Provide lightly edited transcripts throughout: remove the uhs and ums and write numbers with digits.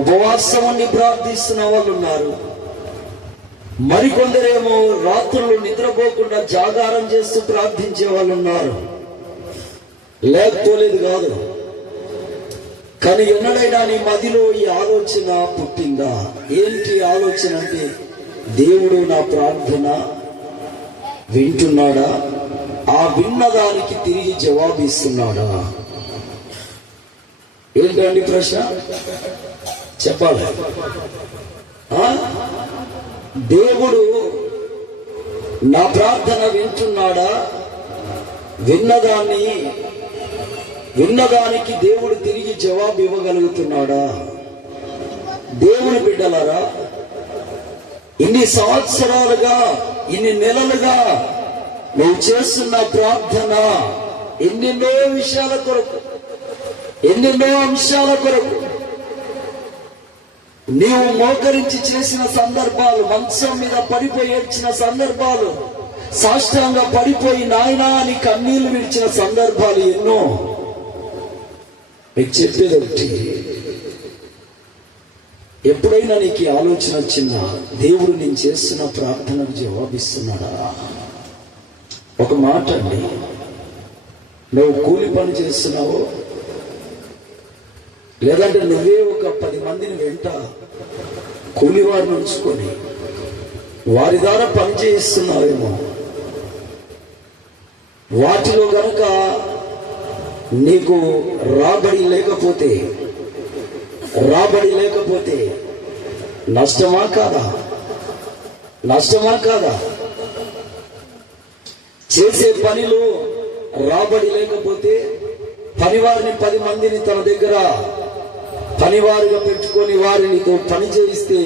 ఉపవాసం ఉండి ప్రార్థిస్తున్న వాళ్ళు ఉన్నారు. మరికొందరేమో రాత్రులు నిద్రపోకుండా జాగారం చేస్తూ ప్రార్థించే వాళ్ళు ఉన్నారు. లేకపోలేదు కాదు, కానీ ఎన్నడైనా నీ మదిలో ఈ ఆలోచన పుట్టిందా? ఏంటి ఆలోచన అంటే, దేవుడు నా ప్రార్థన వింటున్నాడా? ఆ విన్నదానికి తిరిగి జవాబిస్తున్నాడా? ఏంటండి ప్రశ్న? చెప్పాలి. దేవుడు నా ప్రార్థన వింటున్నాడా? విన్నదానికి దేవుడు తిరిగి జవాబు ఇవ్వగలుగుతున్నాడా? దేవుని బిడ్డలారా, ఇన్ని సంవత్సరాలుగా, ఇన్ని నెలలుగా నువ్వు చేస్తున్న ప్రార్థన ఎన్నెన్నో విషయాల కొరకు, ఎన్నెన్నో అంశాల కొరకు, నీవు మోకరించి చేసిన సందర్భాలు, మంచం మీద పడిపోయి ఏడ్చిన సందర్భాలు, సాష్టాంగా పడిపోయి నాయనా అని కన్నీళ్లు విడిచిన సందర్భాలు ఎన్నో. మీకు చెప్పేది ఒకటి, ఎప్పుడైనా నీకు ఆలోచన వచ్చిందా, దేవుడు నేను చేస్తున్న ప్రార్థనకు జవాబిస్తున్నాడా? ఒక మాట అండి, నువ్వు కూలి పని చేస్తున్నావు, లేదంటే నువ్వే ఒక 10 మందిని వెంట కూలివారిని ఉంచుకొని వారి ద్వారా పని చేయిస్తున్నావేమో. వాటిలో గనక నీకు రాబడి లేకపోతే నష్టమా కాదా? చేసే పనిలో రాబడి లేకపోతే, పనివారిని 10 మందిని తన దగ్గర పనివారిగా పెట్టుకొని వారినితో పని చేయిస్తే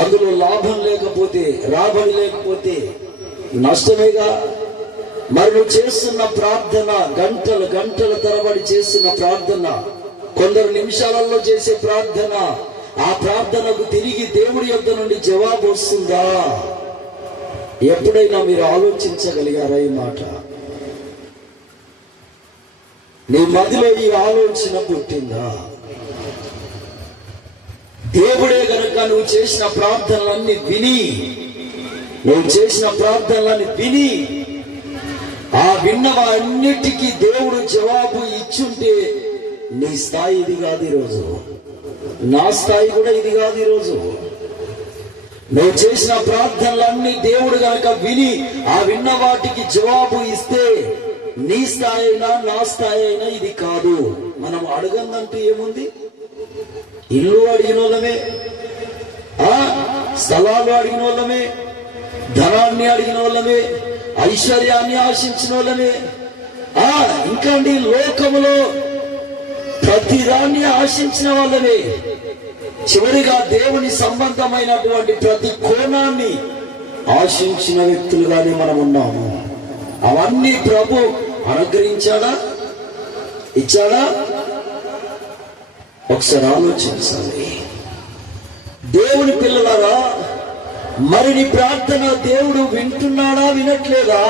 అందులో లాభం లేకపోతే, రాబడి లేకపోతే నష్టమేగా. మరి నువ్వు చేస్తున్న ప్రార్థన, గంటల తరబడి చేస్తున్న ప్రార్థన, కొందరు నిమిషాలలో చేసే ప్రార్థన, ఆ ప్రార్థనకు తిరిగి దేవుడి యొద్ద నుండి జవాబు వస్తుందా? ఎప్పుడైనా మీరు ఆలోచించగలిగారా ఈ మాట? నీ మదిలో ఈ ఆలోచన పుట్టిందా? దేవుడే గనక నువ్వు చేసిన ప్రార్థనలన్నీ విని ఆ విన్నవన్నిటికీ దేవుడు జవాబు ఇచ్చుంటే నీ స్థాయి ఇది కాదు ఈరోజు, నా స్థాయి కూడా ఇది కాదు ఈరోజు. నువ్వు చేసిన ప్రార్థనలన్నీ దేవుడు గనక విని ఆ విన్న వాటికి జవాబు ఇస్తే నీ స్థాయి అయినా నా స్థాయి అయినా ఇది కాదు. మనం అడగందంటూ ఏముంది? ఇల్లు అడిగిన వాళ్ళమే, స్థలాలు అడిగిన వాళ్ళమే, ధనాన్ని అడిగిన వాళ్ళమే, ఐశ్వర్యాన్ని ఆశించిన వాళ్ళమే, ఇంకా లోకములో ప్రతిదాన్ని ఆశించిన వాళ్ళమే. చివరిగా దేవుని సంబంధమైనటువంటి ప్రతి కోణాన్ని ఆశించిన వ్యక్తులుగానే మనం ఉన్నాము. అవన్నీ ప్రభు అనుగ్రహించాడా? ఇచ్చాడా? ఒకసారి ఆలోచించాలి. దేవుని పిల్లలారా, మరి నీ ప్రార్థన దేవుడు వింటున్నాడా, వినట్లేదా?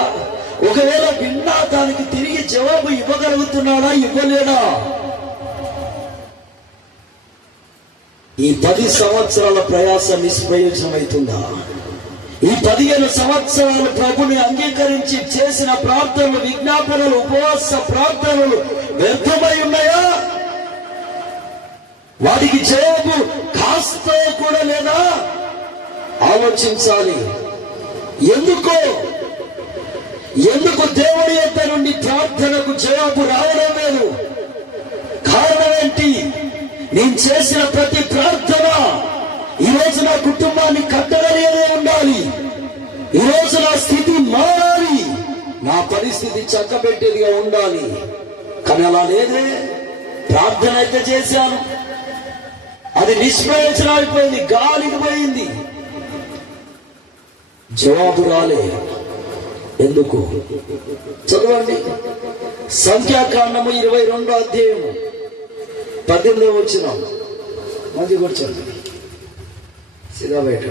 ఒకవేళ విన్నా దానికి తిరిగి జవాబు ఇవ్వగలుగుతున్నాడా, ఇవ్వలేడా? ఈ 10 సంవత్సరాల ప్రయాస నిష్ప్రయోజనమవుతుందా? ఈ 15 సంవత్సరాలు ప్రభుని అంగీకరించి చేసిన ప్రార్థనలు, విజ్ఞాపనలు, ఉపవాస ప్రార్థనలు వ్యర్థమై ఉన్నాయా? వాటికి జవాబు కాస్త కూడా లేదా? ఆలోచించాలి. ఎందుకు దేవుడి యొద్ద నుండి ప్రార్థనకు జవాబు రావడం లేదు? కారణం ఏంటి? నేను చేసిన ప్రతి ప్రార్థన ఈరోజు నా కుటుంబాన్ని కట్టగలిగేదే ఉండాలి, ఈరోజు నా స్థితి మారి నా పరిస్థితి చక్కబెట్టేదిగా ఉండాలి. కానీ అలా లేదే. ప్రార్థన అయితే చేశాను, అది నిష్ప్రయోజనం అయిపోయింది, గాలికి పోయింది, జవాబు రాలే. ఎందుకు? చదవండి, సంఖ్యాకాండము 22వ అధ్యాయము 18వ వచనం. మంచి కూర్చోండి, సిద్ధా బయట.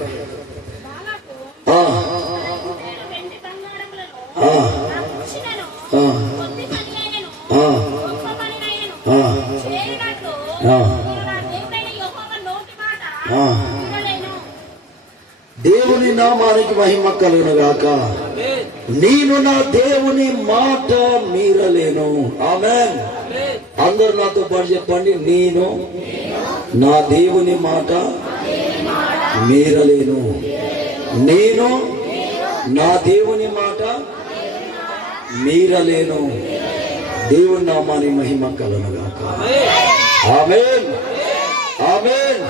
దేవుని నామానికి మహిమ కలుగును గాక. నేను నా దేవుని మాట మీరలేను. ఆమేన్. అందరూ నాతో పాటు చెప్పండి, నేను నా దేవుని మాట మీరలేను. నేను నా దేవుని మాట మీరలేను. దేవుని నామానికి మహిమ కలుగును గాక. ఆమేన్, ఆమేన్.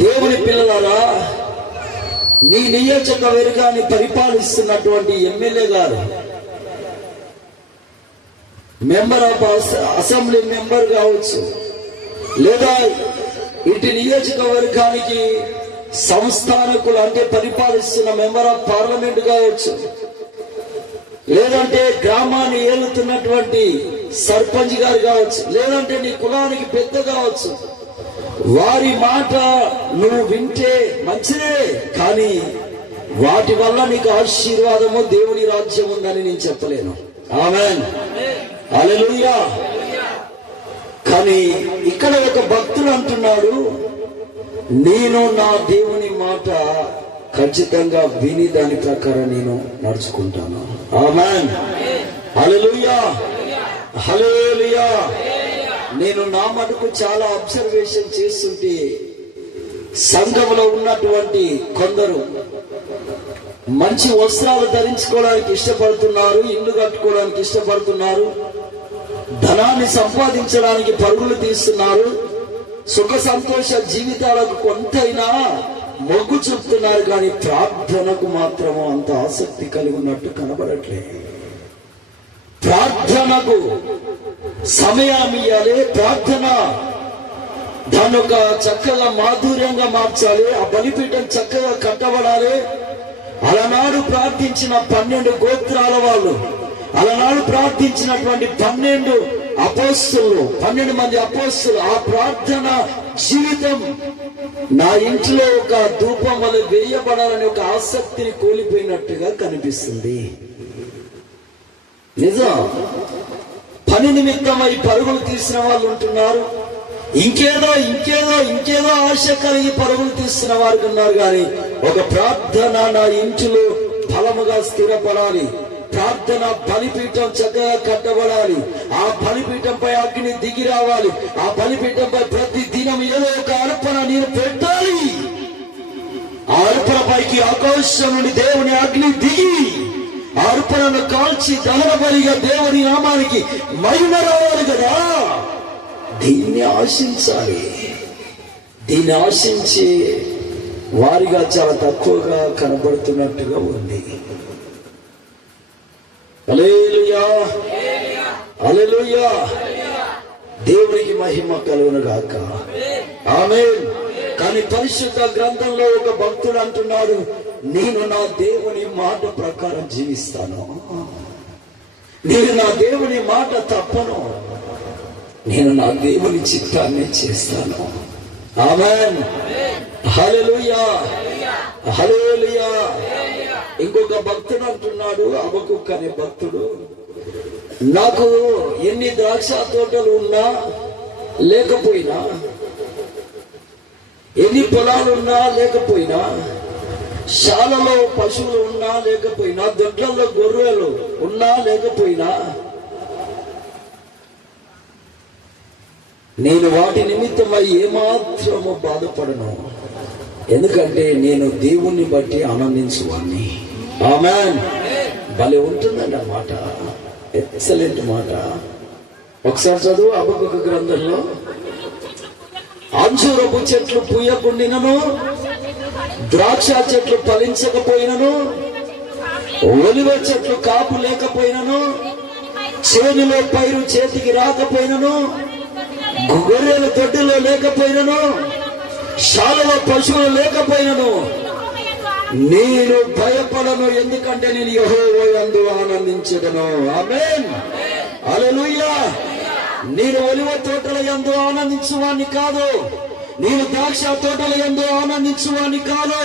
దేవుని పిల్లలారా, నీ నియోజకవర్గాన్ని పరిపాలిస్తున్నటువంటి ఎమ్మెల్యే గారు, మెంబర్ ఆఫ్ అసెంబ్లీ మెంబర్ కావచ్చు, లేదా ఇటు నియోజకవర్గానికి సంస్థానకులు అంటే పరిపాలిస్తున్న మెంబర్ ఆఫ్ పార్లమెంట్ కావచ్చు, లేదంటే గ్రామాన్ని ఏలుతున్నటువంటి సర్పంచ్ గారు కావచ్చు, లేదంటే నీ కులానికి పెద్ద కావచ్చు. వారి మాట నువ్వు వింటే మంచిదే, కానీ వాటి వల్ల నీకు ఆశీర్వాదము, దేవుని రాజ్యం ఉందని నేను చెప్పలేను. ఆమేన్, హల్లెలూయా. కానీ ఇక్కడ ఒక భక్తుడు అంటున్నాడు, నేను నా దేవుని మాట ఖచ్చితంగా విని దాని ప్రకారం నేను నడుచుకుంటాను. ఆమేన్, హల్లెలూయా, హల్లెలూయా. నేను నా మటుకు చాలా అబ్జర్వేషన్ చేస్తుంటే సంఘంలో ఉన్నటువంటి కొందరు మంచి వస్త్రాలు ధరించుకోవడానికి ఇష్టపడుతున్నారు, ఇల్లు కట్టుకోవడానికి ఇష్టపడుతున్నారు, ధనాన్ని సంపాదించడానికి పరుగులు తీస్తున్నారు, సుఖ సంతోష జీవితాలకు కొంతైనా మొగ్గు చూపుతున్నారు, కానీ ప్రార్థనకు మాత్రము అంత ఆసక్తి కలిగి ఉన్నట్టు కనబడట్లేదు. ప్రార్థనకు సమయం ఇవ్వాలి, ప్రార్థన దాన్ని ఒక చక్కగా మాధుర్యంగా మార్చాలి, ఆ బలిపీఠం చక్కగా కట్టబడాలి. అలనాడు ప్రార్థించిన 12 గోత్రాల వాళ్ళు, అలనాడు ప్రార్థించినటువంటి 12 అపోస్తులు, 12 మంది అపోస్తులు, ఆ ప్రార్థన జీవితం నా ఇంట్లో ఒక ధూపం వల్ల వేయబడాలని ఒక ఆసక్తిని కోల్పోయినట్టుగా కనిపిస్తుంది. నిజం. పని నిమిత్తమై పరుగులు తీసిన వాళ్ళు ఉంటున్నారు, ఇంకేదో ఇంకేదో ఇంకేదో ఆశ కలిగి పరుగులు తీసిన వారు ఉన్నారు. కానీ ఒక ప్రార్థన నా ఇంటిలో బలముగా స్థిరపడాలి, ప్రార్థన బలిపీఠం చక్కగా కట్టబడాలి, ఆ బలిపీఠంపై అగ్ని దిగి రావాలి, ఆ బలిపీఠంపై ప్రతి దినం ఏదో ఒక అర్పణ నేను పెట్టాలి. ఆ అర్పణ పైకి ఆకాశం నుండి దేవుని అగ్ని దిగి ఆ అర్పణను కాల్చి దహన బలిగా దేవుని నామానికి మహిమ రావాలి కదా. దీన్ని ఆశించాలి. దీన్ని ఆశించి వారిగా చాలా తక్కువగా కనబడుతున్నట్టుగా ఉంది. హల్లెలూయా, హల్లెలూయా. దేవునికి మహిమ కలుగును గాక. ఆమేన్. కానీ పరిశుద్ధ గ్రంథంలో ఒక భక్తుడు అంటున్నాడు, నేను నా దేవుని మాట ప్రకారం జీవిస్తాను, నేను నా దేవుని మాట తప్పను, నేను నా దేవుని చిత్తాన్ని చేస్తాను. ఆమేన్, హల్లెలూయా, హల్లెలూయా. ఇంకొక భక్తుడు అంటున్నాడు, హబక్కూకు అనే భక్తుడు, నాకు ఎన్ని ద్రాక్ష తోటలు ఉన్నా లేకపోయినా, ఎన్ని పొలాలున్నా లేకపోయినా, శాలలో పశువులు ఉన్నా లేకపోయినా, దొడ్లలో గొర్రెలు ఉన్నా లేకపోయినా, నేను వాటి నిమిత్తమై ఏమాత్రము బాధపడను, ఎందుకంటే నేను దేవుణ్ణి బట్టి ఆనందించువాణ్ణి. ఆమేన్. భలే ఉంటుందండి ఆ మాట, ఎక్సలెంట్ మాట. ఒకసారి చదువు హబక్కూకు గ్రంథంలో, అంజూరపు చెట్లు పూయకుండినను, ద్రాక్ష చెట్లు ఫలించకపోయినను, ఒలివ చెట్లు కాపు లేకపోయినను, చేనులో పైరు చేతికి రాకపోయినను, గొర్రెల దొడ్డిలో లేకపోయినను, శాలలో పశువులు లేకపోయినను, నేను భయపడను, ఎందుకంటే నేను యెహోవా యందు ఆనందించెదను. ఆమేన్, హల్లెలూయా. నేను ఒలివ తోటల యందు ఆనందించువాణ్ణి కాదు, నేను ద్రాక్ష తోటల యందు ఆనందించువాణ్ణి కాదు,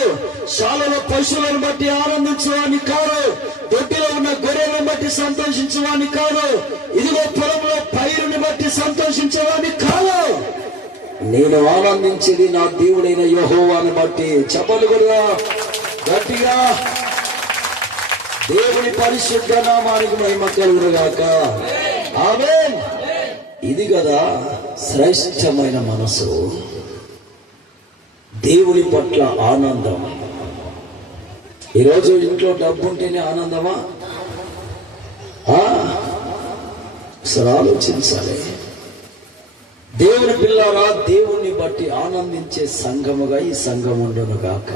శాలలో పశువులను బట్టి ఆనందించువాణ్ణి కాదు, దొడ్డిలో ఉన్న గొర్రెలను బట్టి సంతోషించువాణ్ణి కాదు, ఇదిగో పొలంలో పైరుని బట్టి సంతోషించేవాణ్ణి కాదు. నేను ఆనందించేది నా దేవుడైన యెహోవాను బట్టి. చెప్పలు కూడా గట్టిగా. దేవుని పరిశుద్ధ నామానికి మహిమ కలుగునుగాక. ఆమేన్. ఇది కదా శ్రేష్టమైన మనసు, దేవుని పట్ల ఆనందం. ఈరోజు ఇంట్లో డబ్బు ఉంటేనే ఆనందమా? అసలు ఆలోచించాలి. దేవుని పిల్లారా, దేవుణ్ణి బట్టి ఆనందించే సంఘముగా ఈ సంఘం ఉండును గాక.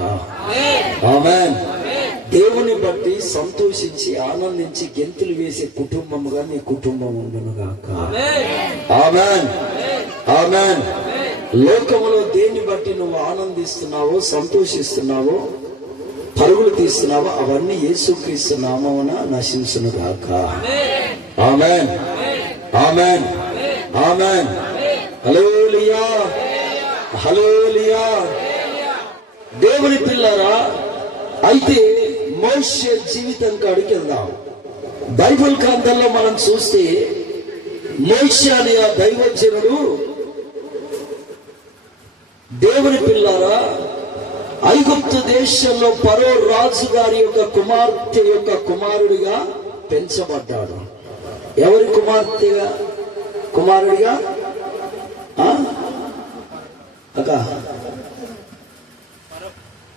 ఆమేన్. దేవుని బట్టి సంతోషించి ఆనందించి గెంతులు వేసే కుటుంబముగా నీ కుటుంబం ఉండును గాక. ఆమేన్. ఆమేన్. లోకములో దేన్ని బట్టి నువ్వు ఆనందిస్తున్నావో, సంతోషిస్తున్నావో, పరుగులు తీస్తున్నావో అవన్నీ యేసుక్రీస్తు నామమున నశించును గాక. ఆమేన్. ఆమేన్. ఆమేన్. హల్లెలూయా. హల్లెలూయా. దేవుని పిల్లరా, అయితే మోషే జీవితం కాడికి వెళ్దాం. బైబిల్ గ్రంథంలో మనం చూస్తే మోషే అనే ఆ దైవజనుడు దేవుని పిల్లారా ఐగుప్తు దేశంలో ఫరో రాజు గారి యొక్క కుమార్తె యొక్క కుమారుడిగా పెంచబడ్డాడు. ఎవరి కుమార్తెగా కుమారుడిగా? అక్క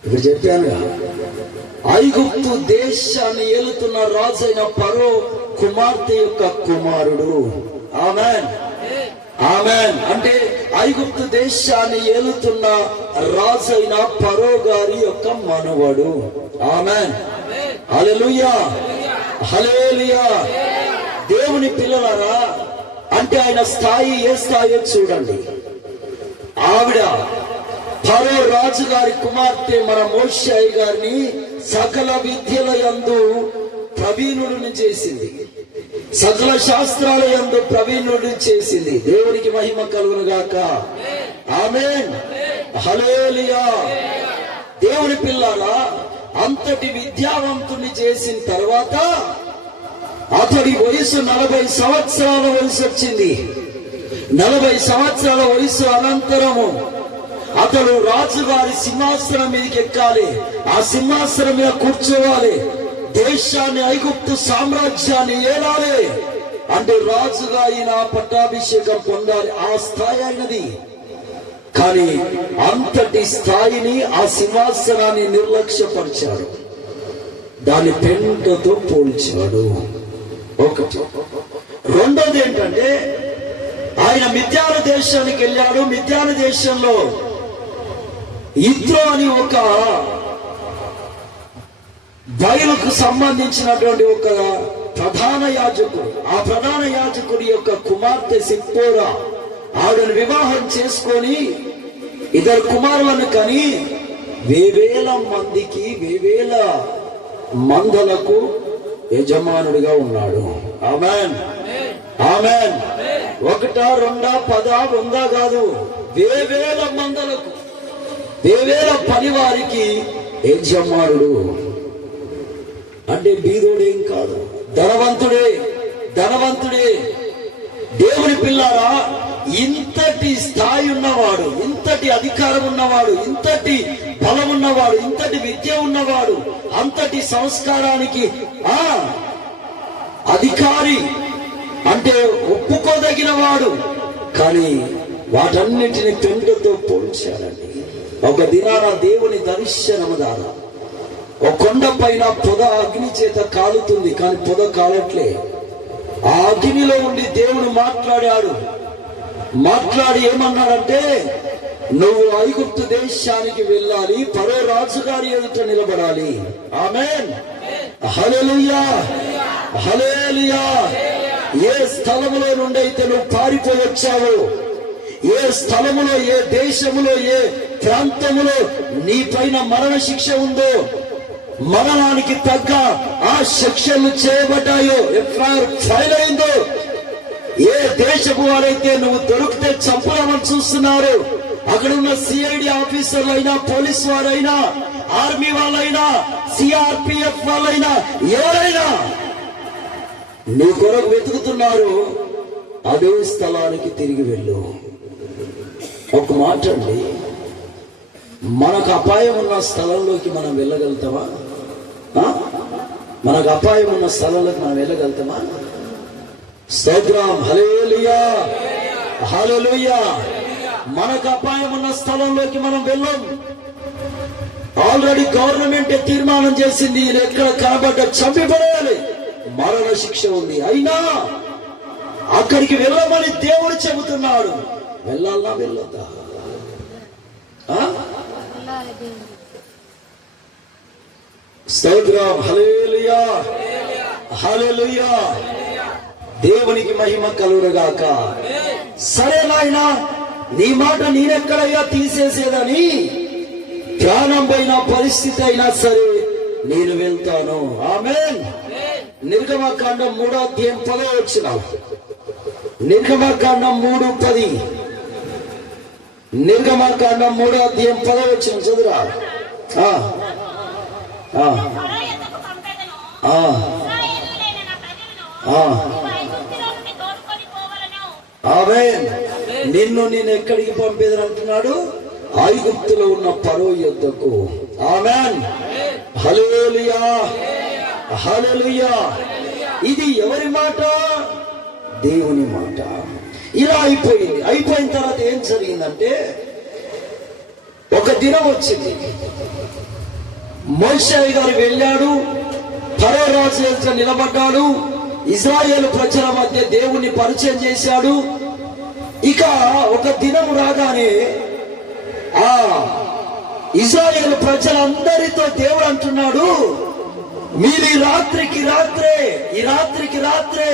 ఇప్పుడు చెప్పానుగా, ఐగుప్తు దేశాన్ని ఏలుతున్న రాజైన ఫరో కుమార్తె యొక్క కుమారుడు. ఆమేన్. ఆమేన్. అంటే ఐగుప్తు దేశాన్ని ఏలుతున్న రాజైన ఫరో గారి యొక్క మనవడు. ఆమేన్. హల్లెలూయా. హల్లెలూయా. దేవుని పిల్లలారా, అంటే ఆయన స్థాయి ఏ స్థాయి చూడండి. ఆవిడ ఫరో రాజు గారి కుమార్తె మన మోషే గారిని సకల విద్యల యందు ప్రవీణుడిని చేసింది, సకల శాస్త్రాల యందు ప్రవీణుడిని చేసింది. దేవునికి మహిమ కలుగును గాక. ఆమేన్. హల్లెలూయా. దేవుని పిల్లారా, అంతటి విద్యావంతుని చేసిన తర్వాత అతడి వయసు 40 సంవత్సరాల వయసు వచ్చింది. 40 సంవత్సరాల వయసు అనంతరము అతడు రాజుగారి సింహాసనం మీదకి ఎక్కాలి, ఆ సింహాసనం మీద కూర్చోవాలి, దేశాన్ని ఐగుప్తు సామ్రాజ్యాన్ని ఏలాలి. అంటే రాజుగా ఈయన పట్టాభిషేకం పొందాలి. ఆ స్థాయి అయినది. కానీ అంతటి స్థాయిని, ఆ సింహాసనాన్ని నిర్లక్ష్యపరిచాడు, దాన్ని పెంటతో పోల్చాడు. ఒకటి. రెండోది ఏంటంటే, ఆయన మిద్యాను దేశానికి వెళ్ళాడు. మిద్యాను దేశంలో ఇత్రో అని ఒక బయలుకు సంబంధించినటువంటి ఒక ప్రధాన యాజకుడు, ఆ ప్రధాన యాజకుడి యొక్క కుమార్తె సిప్పోరా, ఆవిడను వివాహం చేసుకొని 2 కుమారులను కని వేవేల మందికి, వేవేల మందలకు యజమానుడిగా ఉన్నాడు. ఆమేన్. ఆమేన్. 1, 2, 10, 100 కాదు, వేవేల మందలకు, వేవేల పని వారికి యజమానుడు. అంటే బీదోడేం కాదు, ధనవంతుడే. ధనవంతుడే. దేవుని పిల్లారా, ఇంతటి స్థాయి ఉన్నవాడు, ఇంతటి అధికారం ఉన్నవాడు, ఇంతటి బలం ఉన్నవాడు, ఇంతటి విద్య ఉన్నవాడు, అంతటి సంస్కారానికి అధికారి అంటే ఒప్పుకోదగిన వాడు, కానీ వాటన్నిటిని పెంటతో పోల్చాడండి. ఒక దినాన దేవుని దర్శనము ద్వారా ఒక కొండ పైన పొద అగ్ని చేత కాలుతుంది, కానీ పొద కాలట్లే. ఆ అగ్నిలో ఉండి దేవుడు మాట్లాడాడు. మాట్లాడి ఏమన్నాడంటే, నువ్వు ఐగుప్తు దేశానికి వెళ్ళాలి, ఫరో రాజుగారి ఎదుట నిలబడాలి. ఆమేన్. హల్లెలూయా. హల్లెలూయా. ఏ స్థలములో నుండి అయితే నువ్వు పారిపోయి వచ్చావో, ఏ స్థలములో, ఏ దేశములో, ఏ ప్రాంతములో నీ పైన మరణ శిక్ష ఉందో, మరణానికి తగ్గ ఆ శిక్షలు చేయబడ్డాయో, ఎఫ్ఐఆర్ ఫైల్ అయిందో, ఏ దేశపు వారైతే నువ్వు దొరికితే చంపాలని చూస్తున్నారు, అక్కడ ఉన్న సిఐడి ఆఫీసర్లు అయినా, పోలీస్ వారైనా, ఆర్మీ వాళ్ళైనా, సిఆర్పిఎఫ్ వాళ్ళైనా, ఎవరైనా నీ కొరకు వెతుకుతున్నారు, అదే స్థలానికి తిరిగి వెళ్ళు. ఒక మాట అండి, మనకు అపాయం ఉన్న స్థలంలోకి మనం వెళ్ళగలుగుతామా? మనకు అపాయం ఉన్న స్థలంలోకి మనం వెళ్ళగలుగుతామా? స్తోత్రం, హల్లెలూయా, హల్లెలూయా. మనకు అపాయం ఉన్న స్థలంలోకి మనం వెళ్ళం. ఆల్రెడీ గవర్నమెంట్ తీర్మానం చేసింది, ఈయన ఎక్కడ కనబడ్డ చంపిపడేయాలి, మరణ శిక్ష ఉంది. అయినా అక్కడికి వెళ్ళమని దేవుడు చెబుతున్నాడు. వెళ్ళాలా వెళ్ళొద్దా? స్తోత్రం, హల్లెలూయా, హల్లెలూయా. దేవునికి మహిమ కలుగుగాక. సరే నాయనా, నీ మాట నేనెక్కడయ్యా తీసేసేదని, ప్రాణం పోయిన పరిస్థితి అయినా సరే నేను వెళ్తాను. ఆమేన్. నిర్గమకాండం 3వ అధ్యాయం 10వ వచనం. నిర్గమకాండం 3:10. నిర్గమకాండం 3వ అధ్యాయం 10వ వచనం చదువురా. ఆమేన్. నిన్ను నేను ఎక్కడికి పంపేదని అంటున్నాడు? ఐగుప్తులో ఉన్న ఫరో యొద్దకు. ఆమేన్, హల్లెలూయా, హల్లెలూయా. ఇది ఎవరి మాట? దేవుని మాట. ఇలా అయిపోయింది. అయిపోయిన తర్వాత ఏం జరిగిందంటే, ఒక దినం వచ్చింది. మోషే గారు వెళ్ళాడు, ఫరో రాజు ఎదుట నిలబడ్డాడు, ఇశ్రాయేలు ప్రజల మధ్య దేవుణ్ణి పరిచయం చేశాడు. ఇక ఒక దినం రాగానే ఆ ఇశ్రాయేలు ప్రజలందరితో దేవుడు అంటున్నాడు, మీరు ఈ రాత్రికి రాత్రే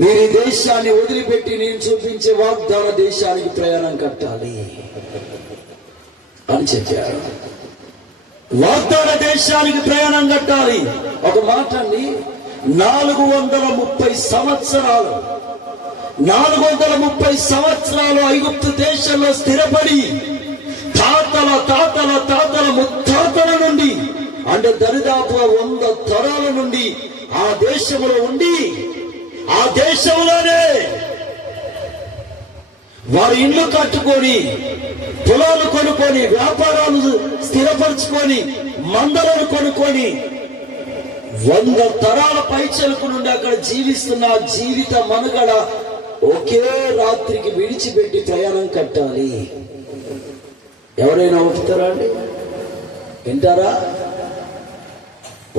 మీరు దేశాన్ని వదిలిపెట్టి నేను చూపించే వాగ్దాన దేశానికి ప్రయాణం కట్టాలి అని చెప్పారు. వాగ్దాన దేశానికి ప్రయాణం కట్టాలి. ఒక మాట అండి, 430 సంవత్సరాలు 430 సంవత్సరాలు ఐగుప్తు దేశంలో స్థిరపడి తాతల ముత్తాతల నుండి, అంటే దరిదాపు 100 తరాల నుండి ఆ దేశంలో ఉండి, ఆ దేశంలోనే వారి ఇల్లు కట్టుకొని, పొలాలు కొనుక్కొని, వ్యాపారాలు స్థిరపరచుకొని, మందలను కొనుక్కొని 100 తరాల పైచలకు నుండి అక్కడ జీవిస్తున్న జీవిత మనుగడ ఒకే రాత్రికి విడిచిపెట్టి ప్రయాణం కట్టాలి. ఎవరైనా ఒప్పుతారా అండి? వింటారా?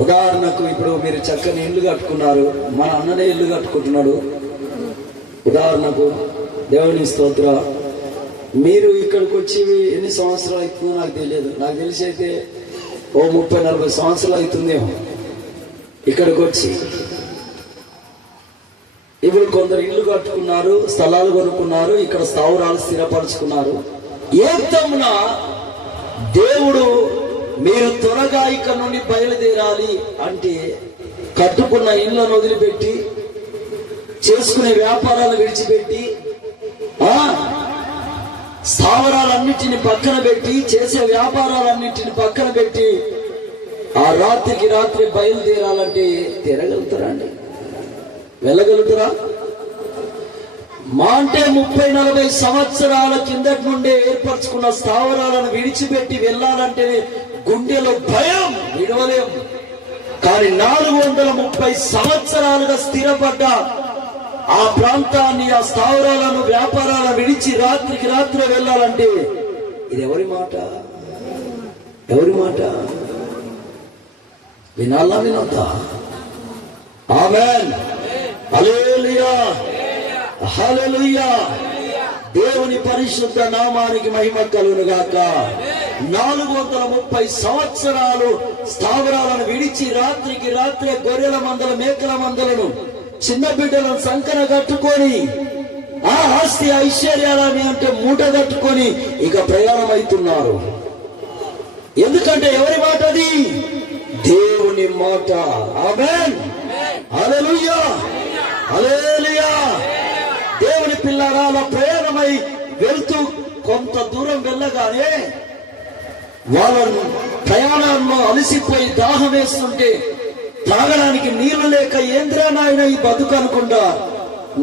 ఉదాహరణకు ఇప్పుడు మీరు చక్కని ఇల్లు కట్టుకున్నారు, మన అన్ననే ఇల్లు కట్టుకుంటున్నాడు. ఉదాహరణకు దేవుని స్తోత్ర, మీరు ఇక్కడికి వచ్చి ఎన్ని సంవత్సరాలు అవుతుందో నాకు తెలియదు. నాకు తెలిసి అయితే ఓ 30-40 సంవత్సరాలు అవుతుందేమో ఇక్కడికి వచ్చి. ఇప్పుడు కొందరు ఇల్లు కట్టుకున్నారు, స్థలాలు కొనుక్కున్నారు, ఇక్కడ స్థావరాలు స్థిరపరుచుకున్నారు. ఏతమున దేవుడు మీరు త్వరగా ఇక్కడ నుండి బయలుదేరాలి అంటే, కట్టుకున్న ఇళ్లను వదిలిపెట్టి, చేసుకునే వ్యాపారాలు విడిచిపెట్టి, స్థావరాలన్నింటిని పక్కన పెట్టి, చేసే వ్యాపారాలన్నింటిని పక్కన పెట్టి ఆ రాత్రికి రాత్రి బయలుదేరాలంటే తిరగలుగుతారా అండి? వెళ్ళగలుగుతారా? మా అంటే 30-40 సంవత్సరాల కిందటి నుండే ఏర్పరచుకున్న స్థావరాలను విడిచిపెట్టి వెళ్ళాలంటే గుండెలో భయం, విడవలేం. కానీ 430 సంవత్సరాలుగా స్థిరపడ్డ ఆ ప్రాంతాన్ని, ఆ స్థావరాలను, వ్యాపారాలను విడిచి రాత్రికి రాత్రి వెళ్ళాలంటే ఇది ఎవరి మాట? ఎవరి మాట? వినాలా వినొద్దా? ఆమేన్, హల్లెలూయా, హల్లెలూయా. దేవుని పరిశుద్ధ నామానికి మహిమ కలుగును గాక. 430 సంవత్సరాలు స్థావరాలను విడిచి రాత్రికి రాత్రే గొర్రెల మందల, మేకల మందలను, చిన్న బిడ్డలను సంకన కట్టుకొని, ఆ ఆస్తి ఐశ్వర్యాలని అంటే మూట కట్టుకొని ఇక ప్రయాణం అవుతున్నారు. ఎందుకంటే ఎవరి మాట అది? దేవుని మాట. ఆమేన్, హల్లెలూయా, హల్లెలూయా. దేవుని పిల్లరా, అలా ప్రయాణమై వెళ్తూ కొంత దూరం వెళ్ళగానే వాళ్ళను ప్రయాణంలో అలసిపోయి దాహం వేస్తుంటే తాగడానికి నీళ్లు లేక ఏంద్రా నాయన ఈ బతుకు అనుకుంటా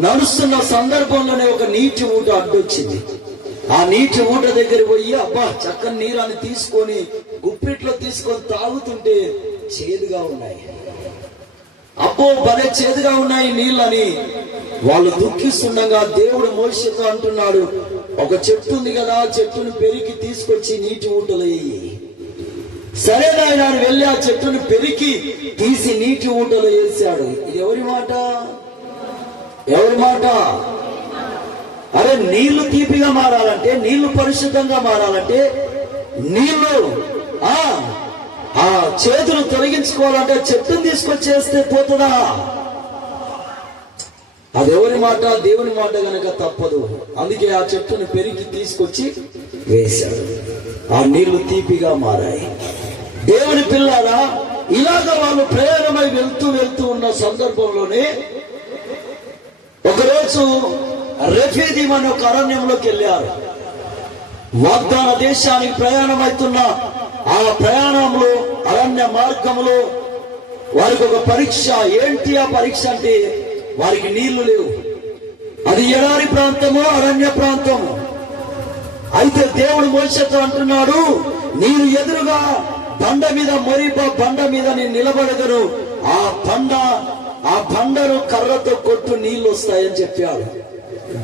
నడుస్తున్న సందర్భంలోనే ఒక నీటి ఊట అడ్డొచ్చింది. ఆ నీటి ఊట దగ్గర పోయి అబ్బా చక్కని నీరాన్ని తీసుకొని గుప్పిట్లో తీసుకొని తాగుతుంటే చేదుగా ఉన్నాయి. అబ్బో భలే చేదుగా ఉన్నాయి నీళ్ళని వాళ్ళు దుఃఖిస్తుండగా దేవుడు మోషేతో అంటున్నాడు, ఒక చెట్టు ఉంది కదా, చెట్టును పెరికి తీసుకొచ్చి నీటి ఊటలో వేయి. సరే నాయన వెళ్ళి ఆ చెట్టును పెరికి తీసి నీటి ఊటలో వేసాడు. ఇది ఎవరి మాట? ఎవరి మాట? అరే నీళ్లు తీపిగా మారాలంటే, నీళ్లు పరిశుద్ధంగా మారాలంటే, నీళ్లు ఆ చేతులు తొలగించుకోవాలంటే చెట్టును తీసుకొచ్చేస్తే పోతుందా? అదెవరి మాట? దేవుని మాట గనక తప్పదు. అందుకే ఆ చెట్టును పెరిగి తీసుకొచ్చి వేశాడు. ఆ నీళ్లు తీపిగా మారాయి. దేవుని పిల్లారా, ఇలాగ వాళ్ళు ప్రయాణమై వెళ్తూ ఉన్న సందర్భంలోనే ఒకరోజు రెఫీదీం అనే ఒక అరణ్యంలోకి వెళ్ళారు. వాగ్దాన దేశానికి ప్రయాణమవుతున్న ఆ ప్రయాణంలో అరణ్య మార్గంలో వారికి ఒక పరీక్ష. ఏంటి ఆ పరీక్ష అంటే, వారికి నీళ్లు లేవు. అది ఎడారి ప్రాంతము, అరణ్య ప్రాంతము. అయితే దేవుడు మోషేతో అంటున్నాడు, నీరు ఎదురుగా బండ మీద బండ మీద నేను నిలబడగను, ఆ బండను కర్రతో కొట్టు నీళ్లు వస్తాయని చెప్పాడు.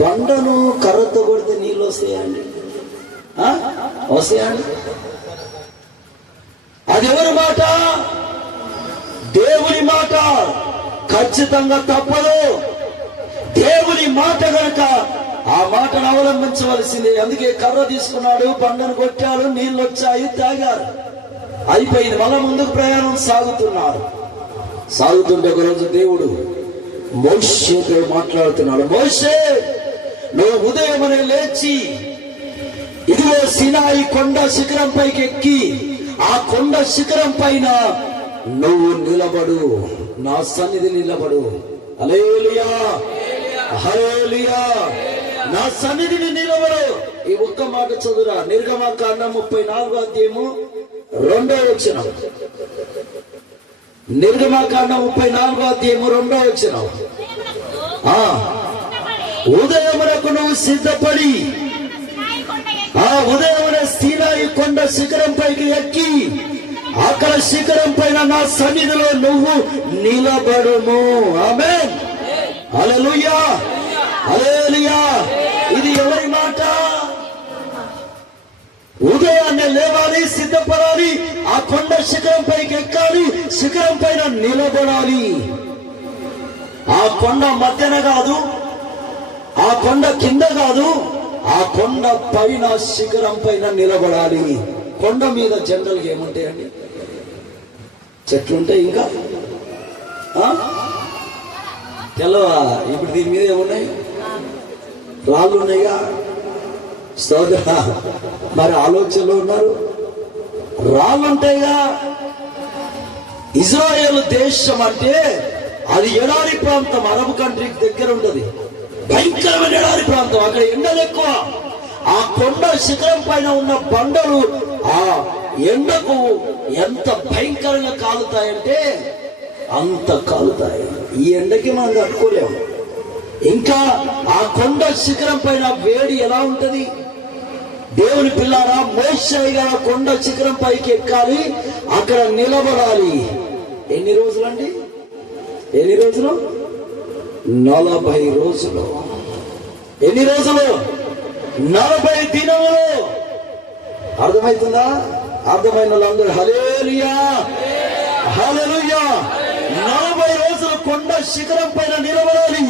బండను కర్రతో కొడితే నీళ్లు వస్తాయండి? వస్తాయండి? అది ఎవరి మాట? దేవుని మాట. ఖచ్చితంగా తప్పదు. దేవుని మాట గనక ఆ మాటను అవలంబించవలసిందే. అందుకే కర్ర తీసుకున్నాడు, బండను కొట్టాడు, నీళ్ళు వచ్చాయి, తాగారు, అయిపోయింది. మళ్ళా ముందుకు ప్రయాణం సాగుతుంటే ఒకరోజు దేవుడు మోషేతో మాట్లాడుతున్నాడు. మోషే, నువ్వు ఉదయమనే లేచి ఇదిగో సినాయి కొండ శిఖరం పైకి ఎక్కి ఆ కొండ శిఖరం పైన నువ్వు నిలబడు, నా సన్నిధి నిలబడు. హల్లెలూయా, హల్లెలూయా. నా సన్నిధిని నిలబడు. ఈ ఒక్క మాట చదువురా. నిర్గమకాండం 34వ అధ్యాయము 2వ వచనం. నిర్గమకాండం 34వ అధ్యాయము 2వ వచనం. ఉదయమునకు నువ్వు సిద్ధపడి ఉదయమున సీనాయి కొండ శిఖరం పైకి ఎక్కి అక్కడ శిఖరం పైన నా సన్నిధిలో నువ్వు నిలబడుము. ఆమేన్, హల్లెలూయా, హల్లెలూయా. ఇది ఎవరి మాట? ఉదయాన్నే లేవాలి, సిద్ధపడాలి, ఆ కొండ శిఖరం పైకి ఎక్కాలి, శిఖరం పైన నిలబడాలి. ఆ కొండ మధ్యన కాదు, ఆ కొండ కింద కాదు, ఆ కొండ పైన శిఖరం పైన నిలబడాలి. కొండ మీద జనరల్ గా ఏముంటాయండి? చెట్లుంటాయి, ఇంకా తెల్లవా. ఇప్పుడు దీని మీద ఏమున్నాయి? రాళ్ళు ఉన్నాయిగా. సోదర, మరి ఆలోచనలో ఉన్నారు. రాళ్ళు ఉంటాయిగా. ఇజ్రాయేల్ దేశం అంటే అది ఎడారి ప్రాంతం, అరబ్ కంట్రీకి దగ్గర ఉంటది. భయంకరమైన ఎడారి ప్రాంతం, అక్కడ ఎండలు ఎక్కువ. ఆ కొండ శిఖరం పైన ఉన్న బండలు ఆ ఎండకు ఎంత భయంకరంగా కాలుతాయంటే అంత కాలుతాయి. ఈ ఎండకి మనం తట్టుకోలేము. ఇంకా ఆ కొండ శిఖరం పైన వేడి ఎలా ఉంటది? దేవుని పిల్లారా, మోషే గారు కొండ శిఖరం పైకి ఎక్కాలి, అక్కడ నిలబడాలి. ఎన్ని రోజులండి? ఎన్ని రోజులు? 40 రోజులు. ఎన్ని రోజులు? 40 దినములు. అర్థమవుతుందా? అర్థమైన వాళ్ళందరూ హల్లెలూయా, హల్లెలూయా. 40 రోజులు కొండ శిఖరం పైన నిలబడాలి.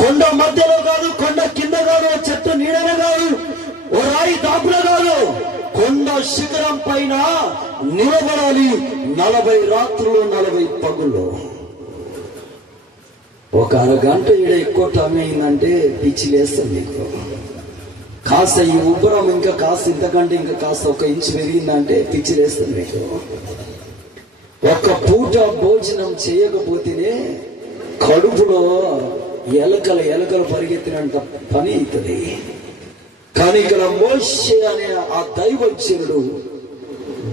కొండ మధ్యలో కాదు, కొండ కింద కాదు, చెట్టు నీడన కాదు, ఓ రాయి దాపున కాదు, కొండ శిఖరం పైన నిలబడాలి. 40 రాత్రులు 40 పగుళ్ళు. ఒక అరగంట ఈడ ఎక్కువ టైం అయిందంటే పిచ్చి లేస్తుంది మీకు. కాస్త ఈ ఉబ్బరం ఇంకా కాస్త ఇంతకంటే ఇంకా కాస్త 1 ఇంచు పెరిగిందంటే పిచ్చి లేస్తుంది మీకు. ఒక్క పూట భోజనం చేయకపోతేనే కడుపులో ఎలకలు పరిగెత్తినంత పని అవుతుంది. కానీ ఇక్కడ మోషే అనే ఆ దైవజనుడు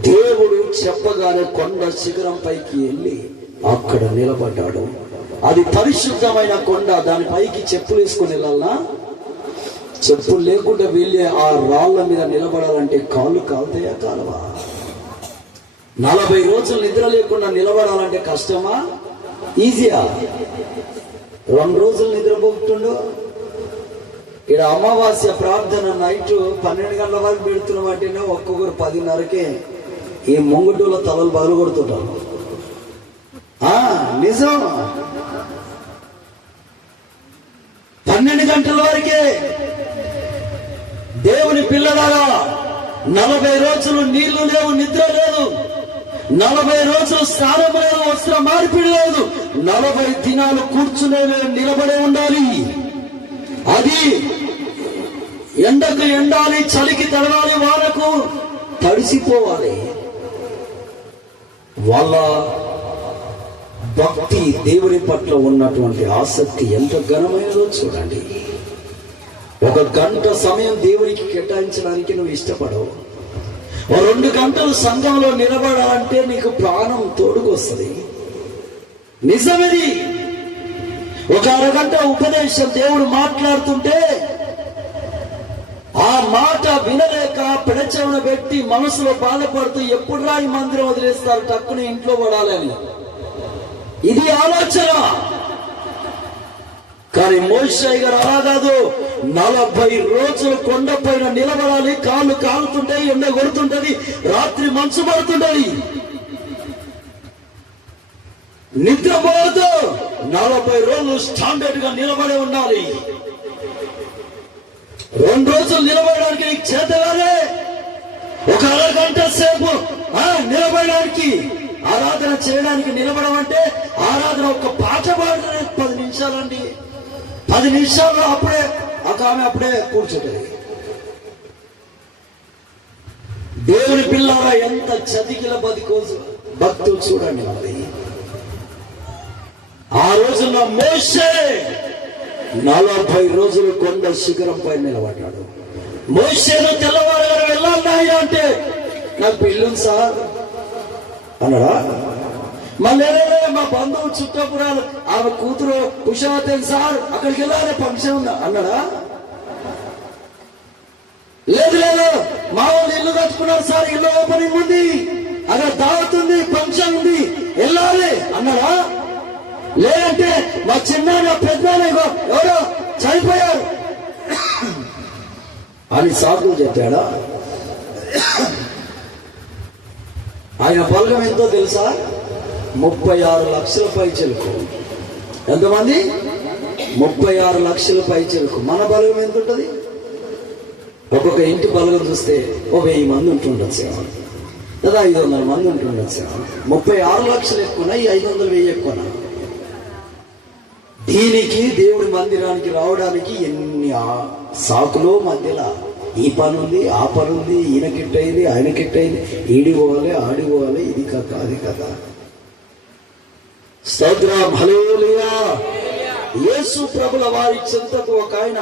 దేవుడు చెప్పగానే కొండ శిఖరం పైకి వెళ్ళి అక్కడ నిలబడ్డాడు. అది పరిశుద్ధమైన కొండ. దాని పైకి చెప్పులు వేసుకొని వెళ్ళాలనా? చెప్పులు లేకుండా వెళ్ళి ఆ రాళ్ళ మీద నిలబడాలంటే కాళ్ళు కాలుతాయా? కాలవా? 40 రోజులు నిద్ర లేకుండా నిలబడాలంటే కష్టమా? ఈజీయా? 2 రోజులు నిద్రపోతుండు. ఇక్కడ అమావాస్య ప్రార్థన నైట్ 12 గంటల వరకు పెడుతున్నాం అంటేనే ఒక్కొక్కరు 10:30కే ఈ ముంగుటూలో తలలు బదులు కొడుతుంటారు. నిజం. 12 గంటల వరకే. దేవుని పిల్లలారా, 40 రోజులు నీళ్లు లేవు, నిద్ర లేదు, 40 రోజులు స్నానం లేదు, వస్త్ర మార్పిడి లేదు, 40 దినాలు కూర్చునే నిలబడే ఉండాలి. అది ఎండకు ఎండాలి, చలికి తడవాలి, వానకు తడిసిపోవాలి. వాళ్ళ భక్తి, దేవుని పట్ల ఉన్నటువంటి ఆసక్తి ఎంత ఘనమైనదో చూడండి. 1 గంట సమయం దేవునికి కేటాయించడానికి నువ్వు ఇష్టపడవు. 2 గంటలు సంఘంలో నిలబడాలంటే నీకు ప్రాణం తోడుకొస్తుంది. నిజమది. 1 అరగంట ఉపదేశం దేవుడు మాట్లాడుతుంటే ఆ మాట వినలేక పెడచెవిన పెట్టి మనసులో బాధపడుతూ ఎప్పుడు ఈ మందిరం వదిలేస్తారు, టక్కుని ఇంట్లో పడాలని ఇది ఆలోచన. కానీ మోషే గారు అలా కాదు. 40 రోజులు కొండపైన నిలబడాలి. కాళ్ళు కాలుతుంటాయి, ఎండ కొడుతుంటది, రాత్రి మంచు పడుతుంటది, నిద్రపోతూ 40 రోజులు స్టాండర్డ్ గా నిలబడి ఉండాలి. 2 రోజులు నిలబడడానికి నీకు చేత కాదే. 1 అరగంట సేపు నిలబడడానికి, ఆరాధన చేయడానికి నిలబడమంటే ఆరాధన ఒక పాట పాడడానికి 10 నిమిషాలండి. 10 నిమిషాల్లో అప్పుడే ఆమె అప్పుడే కూర్చుంటది. దేవుని పిల్లల ఎంత చతికిల భక్తులు చూడండి. మరి ఆ రోజుల్లో మోషే 40 రోజులు కొండ శిఖరం పై నిలబడ్డాడు. మోషేను తెల్లవారు వెళ్ళాలి అంటే నాకు పెళ్ళుంది సార్ అన్నాడా? మళ్ళీ మా బంధువు చుట్టపురాలు ఆమె కూతురు కుషావతి సార్ అక్కడికి వెళ్ళాలి ఫంక్షన్ ఉందా అన్నాడా? లేదు లేదు, మా వాళ్ళు ఇల్లు కట్టుకున్నారు సార్, ఇల్లు ఓపెనింగ్ ఉంది, అక్కడ దావత్ ఉంది, ఫంక్షన్ ఉంది, వెళ్ళాలి అన్నాడా? లేదంటే మా చిన్న పెద్ద ఎవరో చనిపోయారు అని సాకులు చెప్పాడా? ఆయన బలగం ఎంతో తెలుసా? 36 లక్షల పైచిలకు. ఎంతమంది? 36 లక్షల పైచిలకు. మన బలగం ఎంత ఉంటుంది? ఒక్కొక్క ఇంటి బలగం చూస్తే 1000 మంది ఉంటుండొచ్చు లేదా 500 మంది ఉంటుండొచ్చు. 36 లక్షలు ఎక్కువనా, ఈ 500 1000 ఎక్కువనా? దీనికి దేవుడి మందిరానికి రావడానికి ఎన్ని సాకులో మధ్యలో ఈ పని ఉంది, ఆ పని ఉంది, ఈయన కిట్టయింది, ఆయన కిట్టయింది, ఈడి పోవాలి, ఆడి పోవాలి, ఇది కథ అది కథ. స్తోత్రం, హల్లెలూయా. యేసు ప్రభుల వారి చెంతకు ఒక ఆయన,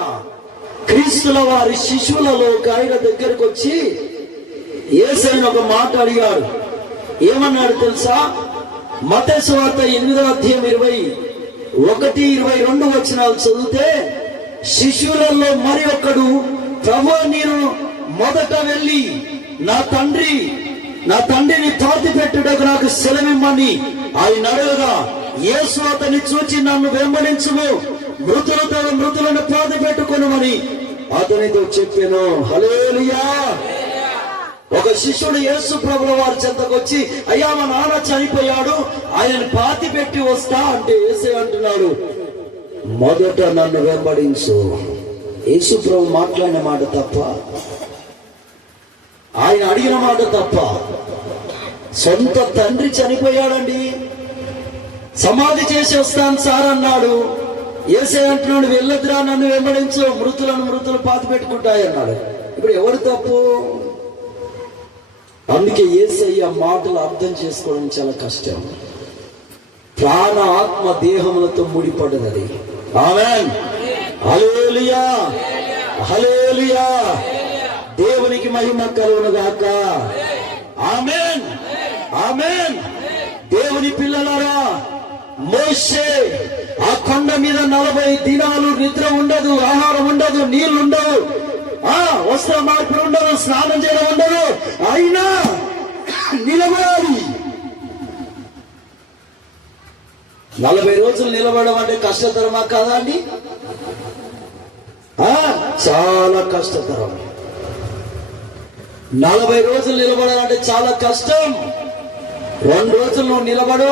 క్రీస్తుల వారి శిష్యులలో ఒక ఆయన దగ్గరకు వచ్చి యేసయ్యను ఒక మాట అడిగాడు. ఏమన్నాడు తెలుసా? మత్తయి సువార్త 8వ అధ్యాయం 21-22 వచనాలు చదివితే, శిష్యులలో మరి ఒకడు, ప్రభు నేను మొదట వెళ్ళి నా తండ్రిని పాతి పెట్టుటకు నాకు సెలవిమ్మని ఆయన అడగగా, యేసు అతన్ని చూచి నన్ను వెంబడించుము, మృతులను పాతి పెట్టుకొనుమని అతనితో చెప్పాను. హల్లెలూయా. ఒక శిష్యుడు యేసు ప్రభుల వారి చెంతకు వచ్చి, అయ్యా మా నాన్న చనిపోయాడు, ఆయనను పాతి పెట్టి వస్తా అంటే యేసే అంటున్నాడు, మొదట నన్ను వెంబడించు. యేసు ప్రభు మాట్లాడిన మాట తప్ప, ఆయన అడిగిన మాట తప్ప. సొంత తండ్రి చనిపోయాడండి, సమాధి చేసి వస్తాను సార్ అన్నాడు. యేసే అంటున్నాడు, వెళ్ళొద్దురా, నన్ను వెంబడించు, మృతులు పాతి పెట్టుకుంటాయి అన్నాడు. ఇప్పుడు ఎవరు తప్పు? అందుకే యేసయ్య మాటలు అర్థం చేసుకోవడం చాలా కష్టం. ప్రాణ ఆత్మ దేహములతో ముడిపడ్డది. ఆమేన్, హల్లెలూయా, హల్లెలూయా. దేవునికి మహిమ కలుగును గాక. ఆమేన్, ఆమేన్. దేవుని పిల్లలారా, మోషే ఆ కొండ మీద 40 దినాలు నిద్ర ఉండదు, ఆహారం ఉండదు, నీళ్లు ఉండవు, వస్త్ర మార్పులు ఉండదు, స్నానం చేయడం ఉండదు. అయినా నిలబడాలి. 40 రోజులు నిలబడడం అంటే కష్టతరమా కాదా అండి? చాలా కష్టతరం. 40 రోజులు నిలబడాలంటే చాలా కష్టం. 2 రోజులు నువ్వు నిలబడు,